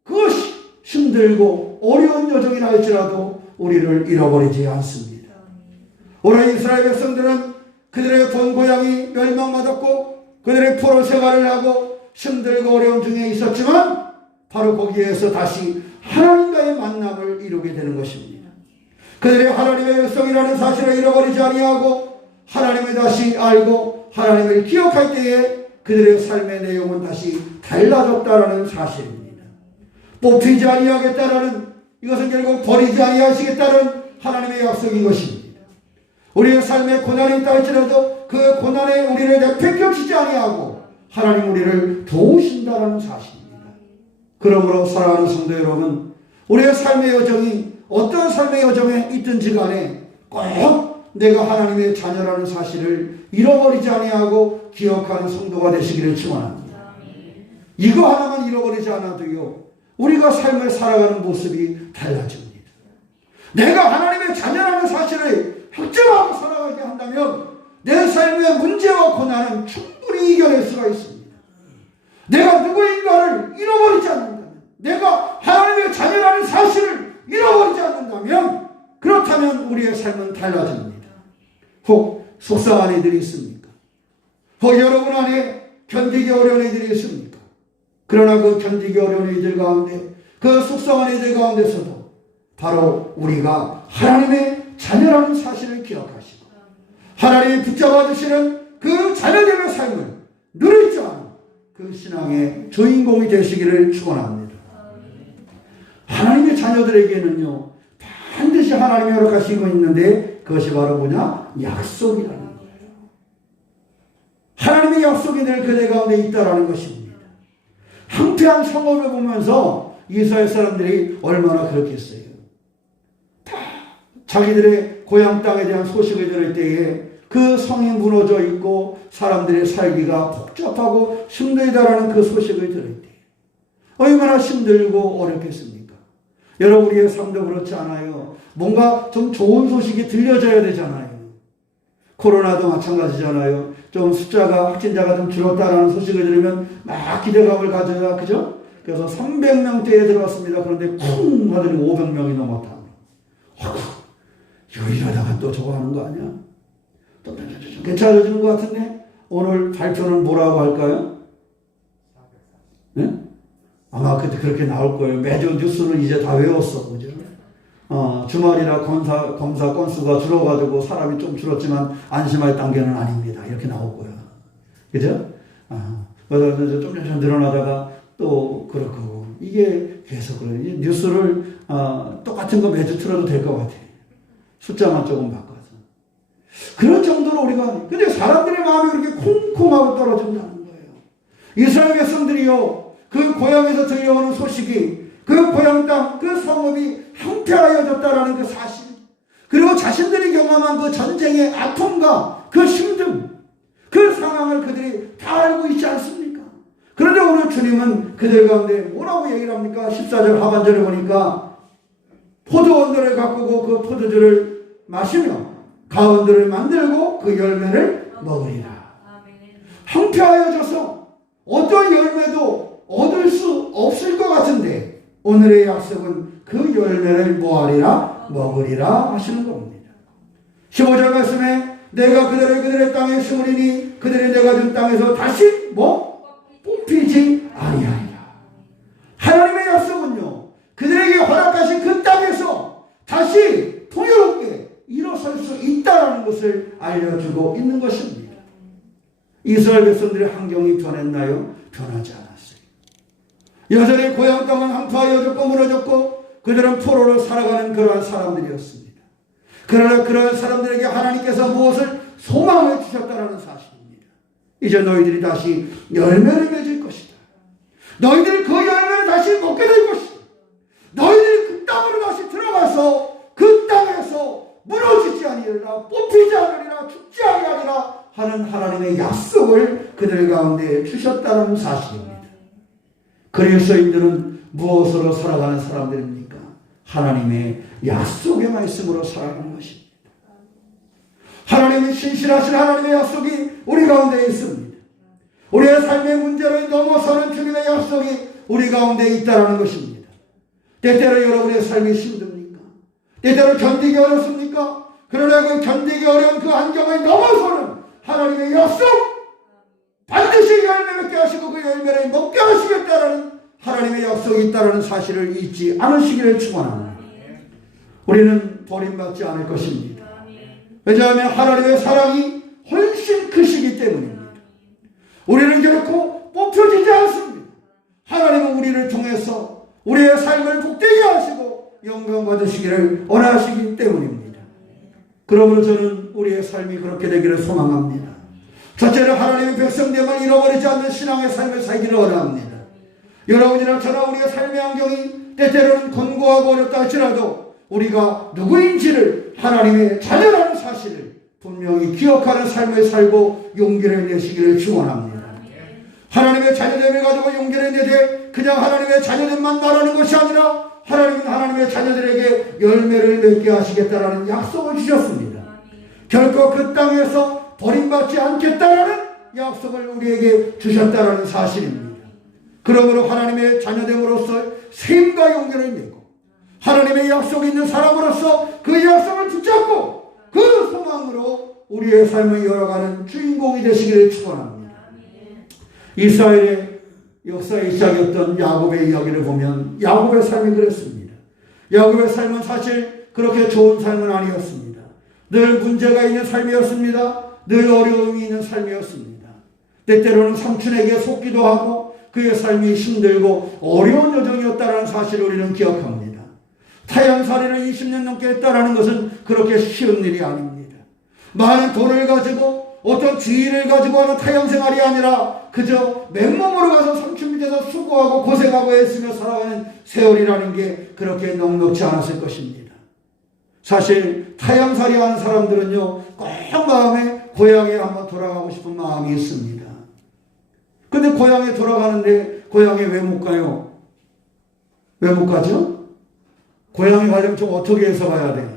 그것이 힘들고 어려운 여정이라 할지라도 우리를 잃어버리지 않습니다. 오늘 이스라엘 백성들은 그들의 본 고향이 멸망받았고 그들의 포로 생활을 하고 힘들고 어려움 중에 있었지만 바로 거기에서 다시 하나님과의 만남을 이루게 되는 것입니다. 그들의 하나님의 백성이라는 사실을 잃어버리지 아니하고 하나님을 다시 알고 하나님을 기억할 때에 그들의 삶의 내용은 다시 달라졌다라는 사실입니다. 뽑히지 아니하겠다라는, 이것은 결국 버리지 아니하시겠다는 하나님의 약속인 것입니다. 우리의 삶에 고난이 있다 할지라도 그 고난에 우리를 내팽겨치지 아니하고 하나님 우리를 도우신다라는 사실입니다. 그러므로 사랑하는 성도 여러분, 우리의 삶의 여정이 어떤 삶의 여정에 있든지 간에 꼭 내가 하나님의 자녀라는 사실을 잃어버리지 아니하고 기억하는 성도가 되시기를 축원합니다. 이거 하나만 잃어버리지 않아도요, 우리가 삶을 살아가는 모습이 달라집니다. 내가 하나님의 자녀라는 사실을 확정하고 살아가게 한다면 내 삶의 문제와 고난은 충분히 이겨낼 수가 있습니다. 내가 누구인가를 잃어버리지 않는다면, 내가 하나님의 자녀라는 사실을 잃어버리지 않는다면, 그렇다면 우리의 삶은 달라집니다. 혹 속상한 이들이 있습니까? 혹 여러분 안에 견디기 어려운 이들이 있습니까? 그러나 그 견디기 어려운 이들 가운데, 그 속상한 이들 가운데서도 바로 우리가 하나님의 자녀라는 사실을 기억하시고 하나님이 붙잡아 주시는 그 자녀됨의 삶을 누리자 그 신앙의 주인공이 되시기를 축원합니다. 하나님의 자녀들에게는요, 반드시 하나님이 허락하시고 있는데 그것이 바로 뭐냐? 약속이라는 거예요. 하나님의 약속이 늘 그들 가운데 있다라는 것입니다. 황폐한 성읍을 보면서 이스라엘 사람들이 얼마나 그렇겠어요. 다 자기들의 고향 땅에 대한 소식을 들을 때에 그 성이 무너져 있고 사람들의 살기가 복잡하고 힘들다라는 그 소식을 들을 때 얼마나 힘들고 어렵겠습니까? 여러분, 우리의 삶도 그렇지 않아요? 뭔가 좀 좋은 소식이 들려줘야 되잖아요. 코로나도 마찬가지잖아요. 좀 숫자가, 확진자가 좀 줄었다라는 소식을 들으면 막 기대감을 가져야, 그죠? 그래서 300명대에 들어왔습니다. 그런데 쿵 하더니 500명이 넘었다. 이거 이러다가 또 저거 하는 거 아니야? 또 괜찮아지는 것 같은데? 오늘 발표는 뭐라고 할까요? 네? 아마 그렇게 나올 거예요. 매주 뉴스는 이제 다 외웠어. 그죠? 주말이나 검사 건수가 줄어가지고 사람이 좀 줄었지만 안심할 단계는 아닙니다. 이렇게 나올 거예요. 그죠? 좀 늘어나다가 또 그렇고. 이게 계속 그래요. 뉴스를, 똑같은 거 매주 틀어도 될 것 같아요. 숫자만 조금 바꿔서. 그런 정도로 우리가, 근데 사람들의 마음이 그렇게 콩콩하고 떨어진다는 거예요. 이스라엘 백성들이요, 그 고향에서 들려오는 소식이 그 고향 땅, 그 성읍이 황폐하여졌다라는 그 사실, 그리고 자신들이 경험한 그 전쟁의 아픔과 그 힘듦, 그 상황을 그들이 다 알고 있지 않습니까? 그런데 오늘 주님은 그들 가운데 뭐라고 얘기를 합니까? 14절 하반절에 보니까 포도원들을 가꾸고 그 포도주를 마시며 가원들을 만들고 그 열매를 먹으리라. 황폐하여져서 어떤 열매도 얻을 수 없을 것 같은데 오늘의 약속은 그 열매를 뭐하리라? 먹으리라 하시는 겁니다. 15절 말씀에 내가 그들의 땅에 심으리니 그들이 내가 준 땅에서 다시 뽑히지 아니하리라. 하나님의 약속은요, 그들에게 허락하신 그 땅에서 다시 풍요롭게 일어설 수 있다는 것을 알려주고 있는 것입니다. 이스라엘 백성들의 환경이 변했나요? 변하지 않았어요. 여전히 고향 땅은 황폐하여졌고 무너졌고 그들은 포로로 살아가는 그러한 사람들이었습니다. 그러나 그러한 사람들에게 하나님께서 무엇을 소망을 주셨다는 사실입니다. 이제 너희들이 다시 열매를 맺을 것이다. 너희들이 그 열매를 다시 먹게 될 것이다. 너희들이 그 땅으로 다시 들어가서 그 땅에서 무너지지 아니하리라, 뽑히지 않으리라, 죽지 아니하리라 하는 하나님의 약속을 그들 가운데 주셨다는 사실입니다. 그리스도인들은 무엇으로 살아가는 사람들입니까? 하나님의 약속의 말씀으로 살아가는 것입니다. 하나님의 신실하신 하나님의 약속이 우리 가운데 있습니다. 우리의 삶의 문제를 넘어서는 주님의 약속이 우리 가운데 있다는 것입니다. 때때로 여러분의 삶이 힘듭니까? 때때로 견디기 어렵습니까? 그러나 그 견디기 어려운 그 환경을 넘어서는 하나님의 약속, 반드시 열매 맺게 하시고 그 열매를 먹게 하시겠다라는 하나님의 약속이 있다는 사실을 잊지 않으시기를 축원합니다. 우리는 버림받지 않을 것입니다. 왜냐하면 하나님의 사랑이 훨씬 크시기 때문입니다. 우리는 결코 뽑혀지지 않습니다. 하나님은 우리를 통해서 우리의 삶을 복되게 하시고 영광 받으시기를 원하시기 때문입니다. 그러므로 저는 우리의 삶이 그렇게 되기를 소망합니다. 첫째는 하나님의 백성됨을 잃어버리지 않는 신앙의 삶을 살기를 원합니다. 여러분이나 저나 우리의 삶의 환경이 때때로는 권고하고 어렵다 할지라도 우리가 누구인지를 하나님의 자녀라는 사실을 분명히 기억하는 삶을 살고 용기를 내시기를 축원합니다. 하나님의 자녀됨을 가지고 용기를 내되 그냥 하나님의 자녀됨만 말하는 것이 아니라 하나님은 하나님의 자녀들에게 열매를 맺게 하시겠다라는 약속을 주셨습니다. 결코 그 땅에서 버림받지 않겠다라는 약속을 우리에게 주셨다라는 사실입니다. 그러므로 하나님의 자녀됨으로써 힘과 용기를 내고 하나님의 약속이 있는 사람으로서 그 약속을 붙잡고 그 소망으로 우리의 삶을 열어가는 주인공이 되시기를 축원합니다. 이스라엘의 역사의 시작이었던 야곱의 이야기를 보면 야곱의 삶이 그랬습니다. 야곱의 삶은 사실 그렇게 좋은 삶은 아니었습니다. 늘 문제가 있는 삶이었습니다. 늘 어려움이 있는 삶이었습니다. 때때로는 삼촌에게 속기도 하고 그의 삶이 힘들고 어려운 여정이었다는 사실을 우리는 기억합니다. 타향살이를 20년 넘게 했다는 것은 그렇게 쉬운 일이 아닙니다. 많은 돈을 가지고 어떤 지위를 가지고 하는 타향생활이 아니라 그저 맨몸으로 가서 삼촌 밑에서 수고하고 고생하고 애쓰며 살아가는 세월이라는 게 그렇게 넉넉지 않았을 것입니다. 사실 타향살이 하는 사람들은요, 꼭 마음에 고향에 한번 돌아가고 싶은 마음이 있습니다. 근데 고향에 돌아가는데 고향에 왜 못 가요? 왜 못 가죠? 고향에 가려면 좀 어떻게 해서 가야 돼요?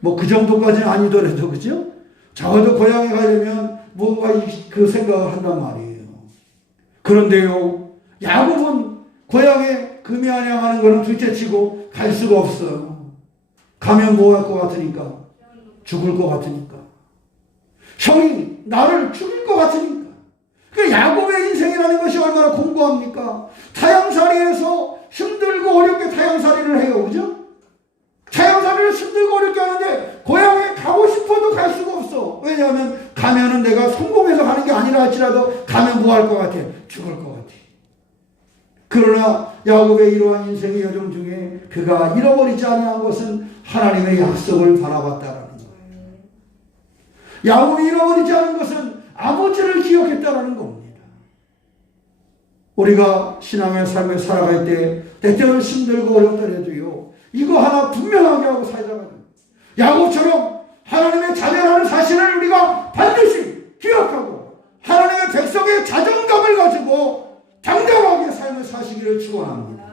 뭐 그 정도까지는 아니더라도, 그죠? 적어도 고향에 가려면 뭔가 그 생각을 한단 말이에요. 그런데요, 야곱은 고향에 금이 안양하는 거는 둘째치고 갈 수가 없어요. 가면 뭐 할 것 같으니까? 죽을 것 같으니까. 형이 나를 죽일 것 같으니까. 그 야곱의 인생이라는 것이 얼마나 공고합니까? 타향살이에서 힘들고 어렵게 타향살이를 해요. 그죠? 타향살이를 힘들고 어렵게 하는데 고향에 가고 싶어도 갈 수가 없어. 왜냐하면 가면은 내가 성공해서 가는 게 아니라 할지라도 가면 뭐 할 것 같아? 죽을 것 같아. 그러나 야곱의 이러한 인생의 여정 중에 그가 잃어버리지 아니한 것은 하나님의 약속을 바라봤다라는 거예요. 야곱이 잃어버리지 않은 것은 아버지를 기억했다라는 겁니다. 우리가 신앙의 삶을 살아갈 때 때때로 힘들고 어렵더라도요, 이거 하나 분명하게 하고 살자가 됩니다. 야곱처럼 하나님의 자녀라는 사실을 우리가 반드시 기억하고 하나님의 백성의 자존감을 가지고 당당하게 삶을 사시기를 축원합니다.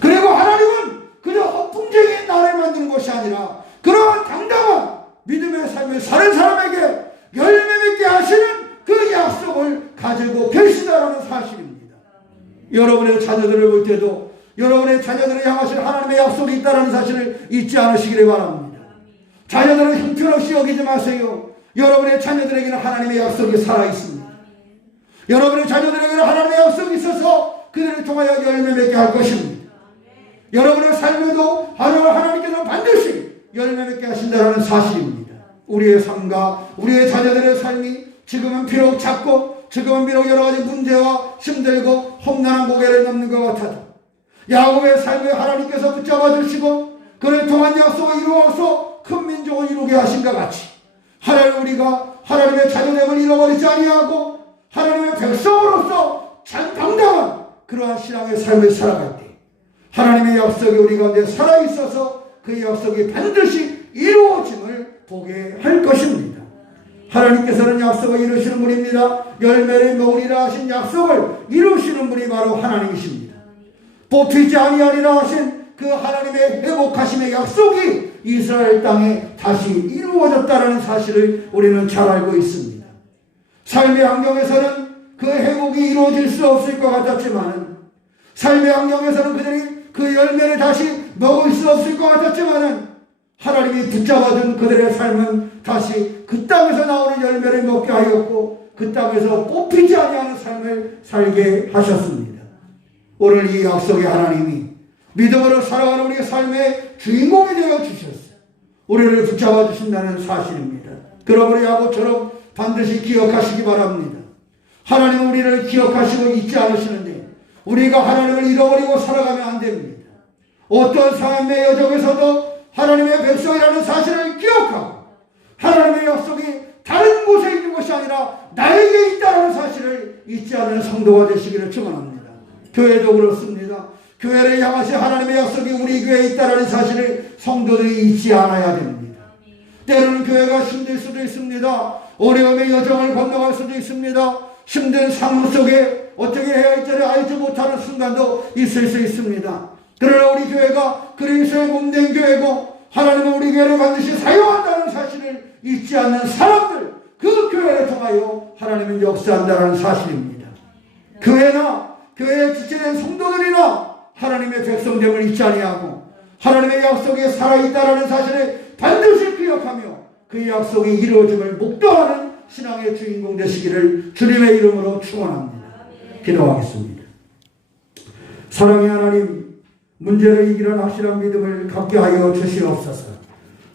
그리고 하나님은 그저 허풍쟁이인 나를 만드는 것이 아니라 그러한 당당한 믿음의 삶을 사는 사람에게 열매 맺게 하시는 그 약속을 가지고 계시다라는 사실입니다. 여러분의 자녀들을 볼 때도 여러분의 자녀들을 향하실 하나님의 약속이 있다는 사실을 잊지 않으시기를 바랍니다. 자녀들을 형편없이 여기지 마세요. 여러분의 자녀들에게는 하나님의 약속이 살아있습니다. 여러분의 자녀들에게는 하나님의 약속이 있어서 그들을 통하여 열매 맺게 할 것입니다. 여러분의 삶에도 하나님께서 반드시 열매 맺게 하신다는 사실입니다. 우리의 삶과 우리의 자녀들의 삶이 지금은 비록 작고 지금은 비록 여러 가지 문제와 힘들고 험난한 고개를 넘는 것 같아도 야곱의 삶에 하나님께서 붙잡아 주시고 그를 통한 약속을 이루어서 큰 민족을 이루게 하신 것 같이 하나님 우리가 하나님의 자녀됨을 잃어버리지 아니하고 하나님의 백성으로서 당당한 그러한 신앙의 삶을 살아갈 때 하나님의 약속이 우리 가운데 살아있어서 그 약속이 반드시 이루어짐을 보게 할 것입니다. 하나님께서는 약속을 이루시는 분입니다. 열매를 먹으리라 하신 약속을 이루시는 분이 바로 하나님이십니다. 뽑히지 아니하리라 하신 그 하나님의 회복하심의 약속이 이스라엘 땅에 다시 이루어졌다는 사실을 우리는 잘 알고 있습니다. 삶의 환경에서는 그 회복이 이루어질 수 없을 것 같았지만은 삶의 환경에서는 그들이 그 열매를 다시 먹을 수 없을 것 같았지만은 하나님이 붙잡아준 그들의 삶은 다시 그 땅에서 나오는 열매를 먹게 하였고 그 땅에서 뽑히지 아니하는 삶을 살게 하셨습니다. 오늘 이 약속의 하나님이 믿음으로 살아가는 우리의 삶의 주인공이 되어 주셨어요. 우리를 붙잡아 주신다는 사실입니다. 그러므로 야곱처럼 반드시 기억하시기 바랍니다. 하나님은 우리를 기억하시고 잊지 않으시는데 우리가 하나님을 잃어버리고 살아가면 안 됩니다. 어떤 삶의 여정에서도 하나님의 백성이라는 사실을 기억하고 하나님의 약속이 다른 곳에 있는 것이 아니라 나에게 있다는 사실을 잊지 않는 성도가 되시기를 축원합니다. 교회도 그렇습니다. 교회를 향하신 하나님의 약속이 우리 교회에 있다는 사실을 성도들이 잊지 않아야 됩니다. 때로는 교회가 힘들 수도 있습니다. 어려움의 여정을 건너갈 수도 있습니다. 힘든 상황 속에 어떻게 해야 할지를 알지 못하는 순간도 있을 수 있습니다. 그러나 우리 교회가 그리스도의 몸된 교회고 하나님은 우리 교회를 반드시 사용한다는 사실을 잊지 않는 사람들, 그 교회를 통하여 하나님은 역사한다는 사실입니다. 교회나 교회에 지체된 성도들이나 하나님의 백성됨을 잊지 아니하고 하나님의 약속이 살아있다는 사실을 반드시 기억하며 그 약속이 이루어짐을 목도하는 신앙의 주인공 되시기를 주님의 이름으로 축원합니다. 기도하겠습니다. 사랑의 하나님, 문제를 이기는 확실한 믿음을 갖게 하여 주시옵소서.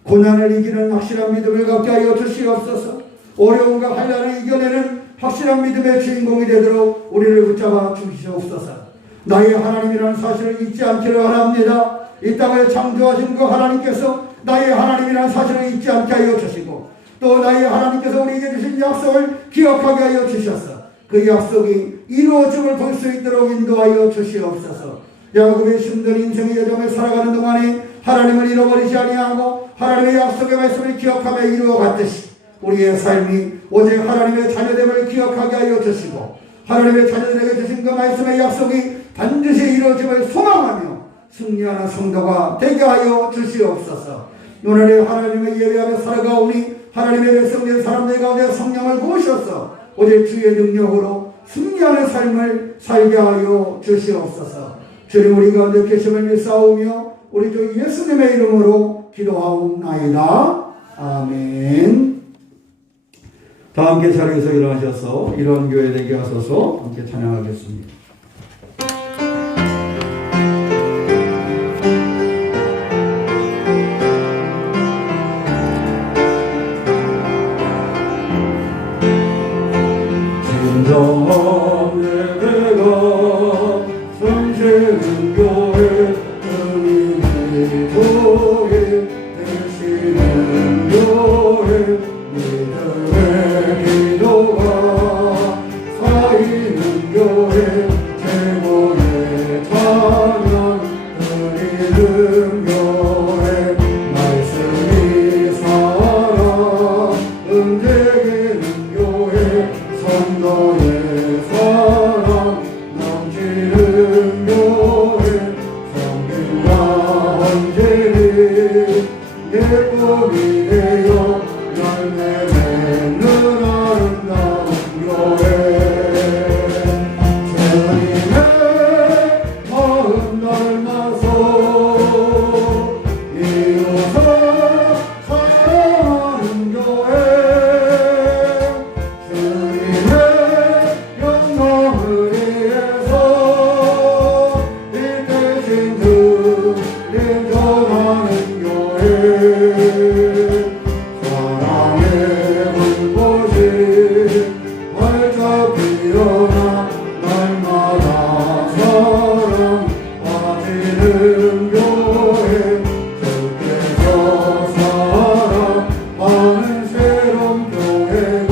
고난을 이기는 확실한 믿음을 갖게 하여 주시옵소서. 어려움과 환난을 이겨내는 확실한 믿음의 주인공이 되도록 우리를 붙잡아 주시옵소서. 나의 하나님이라는 사실을 잊지 않기를 바랍니다. 이 땅을 창조하신 그 하나님께서 나의 하나님이라는 사실을 잊지 않게 하여 주시고 또 나의 하나님께서 우리에게 주신 약속을 기억하게 하여 주셔서 그 약속이 이루어짐을 볼 수 있도록 인도하여 주시옵소서. 야곱의 힘든 인생의 여정을 살아가는 동안에 하나님을 잃어버리지 아니하고 하나님의 약속의 말씀을 기억하며 이루어갔듯이 우리의 삶이 오직 하나님의 자녀됨을 기억하게 하여 주시고 하나님의 자녀들에게 주신 그 말씀의 약속이 반드시 이루어짐을 소망하며 승리하는 성도가 되게 하여 주시옵소서. 오늘의 하나님의 예배하며 살아가오니 하나님의 백성된 사람들 가운데 성령을 부으셔서 오직 주의 능력으로 승리하는 삶을 살게 하여 주시옵소서. 주님 우리 가운데 계심을 믿사오며 우리 주 예수님의 이름으로 기도하옵나이다. 아멘. 다 함께 자리에서 일어나셔서 이런 교회 되게 하소서. 함께 찬양하겠습니다. 진정 예배가 숨쉬는 교회 주님의 교회 되시는 교회 믿음의 기도가 쌓이는 교회 최고의 찬양 드리는 교회 말씀이 살아 움직이는 교회 성도의 사랑 넘치는 교회 성김과 헌신이 예쁨이 되어 열매 맺는 아름다운 교회 주님의 마음 닮아서 이어서 사랑하는 교회 주님의 영광을 위해서 이 대신 주님 전하는 교회 사랑의 불꽃이 활짝 피어나 날마다 사랑 빠지는 교회 주께서 사랑하는 새로운 교회가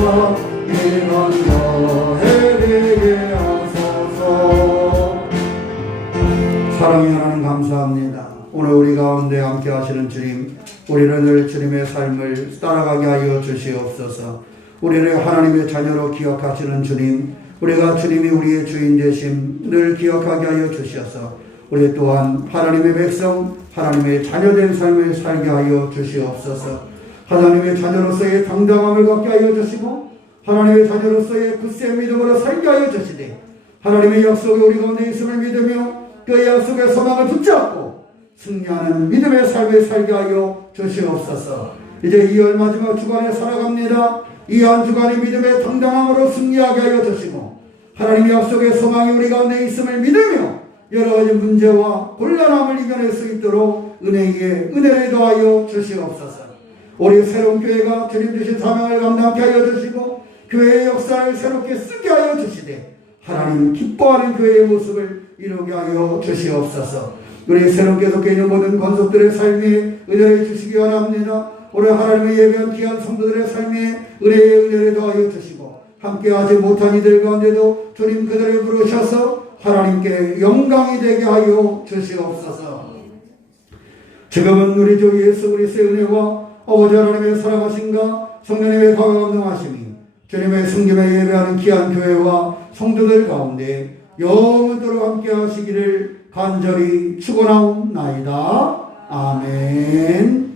이런 교회 되게 하소서. 사랑의 하나님 감사합니다. 오늘 우리 가운데 함께 하시는 주님, 우리는 늘 주님의 삶을 따라가게 하여 주시옵소서. 우리를 하나님의 자녀로 기억하시는 주님, 우리가 주님이 우리의 주인 되심 늘 기억하게 하여 주셔서 우리 또한 하나님의 백성, 하나님의 자녀된 삶을 살게 하여 주시옵소서. 하나님의 자녀로서의 당당함을 갖게 하여 주시고 하나님의 자녀로서의 굳센 믿음으로 살게 하여 주시되 하나님의 약속이 우리 가운데 있음을 믿으며 그 약속의 소망을 붙잡고 승리하는 믿음의 삶을 살게 하여 주시옵소서. 이제 이 열 마지막 주간에 살아갑니다. 이 한 주간의 믿음의 당당함으로 승리하게 하여 주시고 하나님의 약속의 소망이 우리 가운데 있음을 믿으며 여러 가지 문제와 곤란함을 이겨낼 수 있도록 은혜 위에 은혜를 더하여 주시옵소서. 우리 새로운 교회가 주님 주신 사명을 감당케 하여 주시고 교회의 역사를 새롭게 쓰게 하여 주시되 하나님 기뻐하는 교회의 모습을 이루게 하여 주시옵소서. 우리 새롭게 속해 있는 모든 권속들의 삶에 은혜를 주시기 원합니다. 오늘 하나님의 예배한 귀한 성도들의 삶에 은혜의 은혜를 더하여 주시고 함께하지 못한 이들 가운데도 주님 그들을 부르셔서 하나님께 영광이 되게 하여 주시옵소서. 지금은 우리 주 예수 그리스도의 은혜와 아버지 하나님의 사랑하심과 성령님의 감동하심이 주님의 승김에 예배하는 귀한 교회와 성도들 가운데 영원토록 함께 하시기를 간절히 축원하옵나이다. 아멘.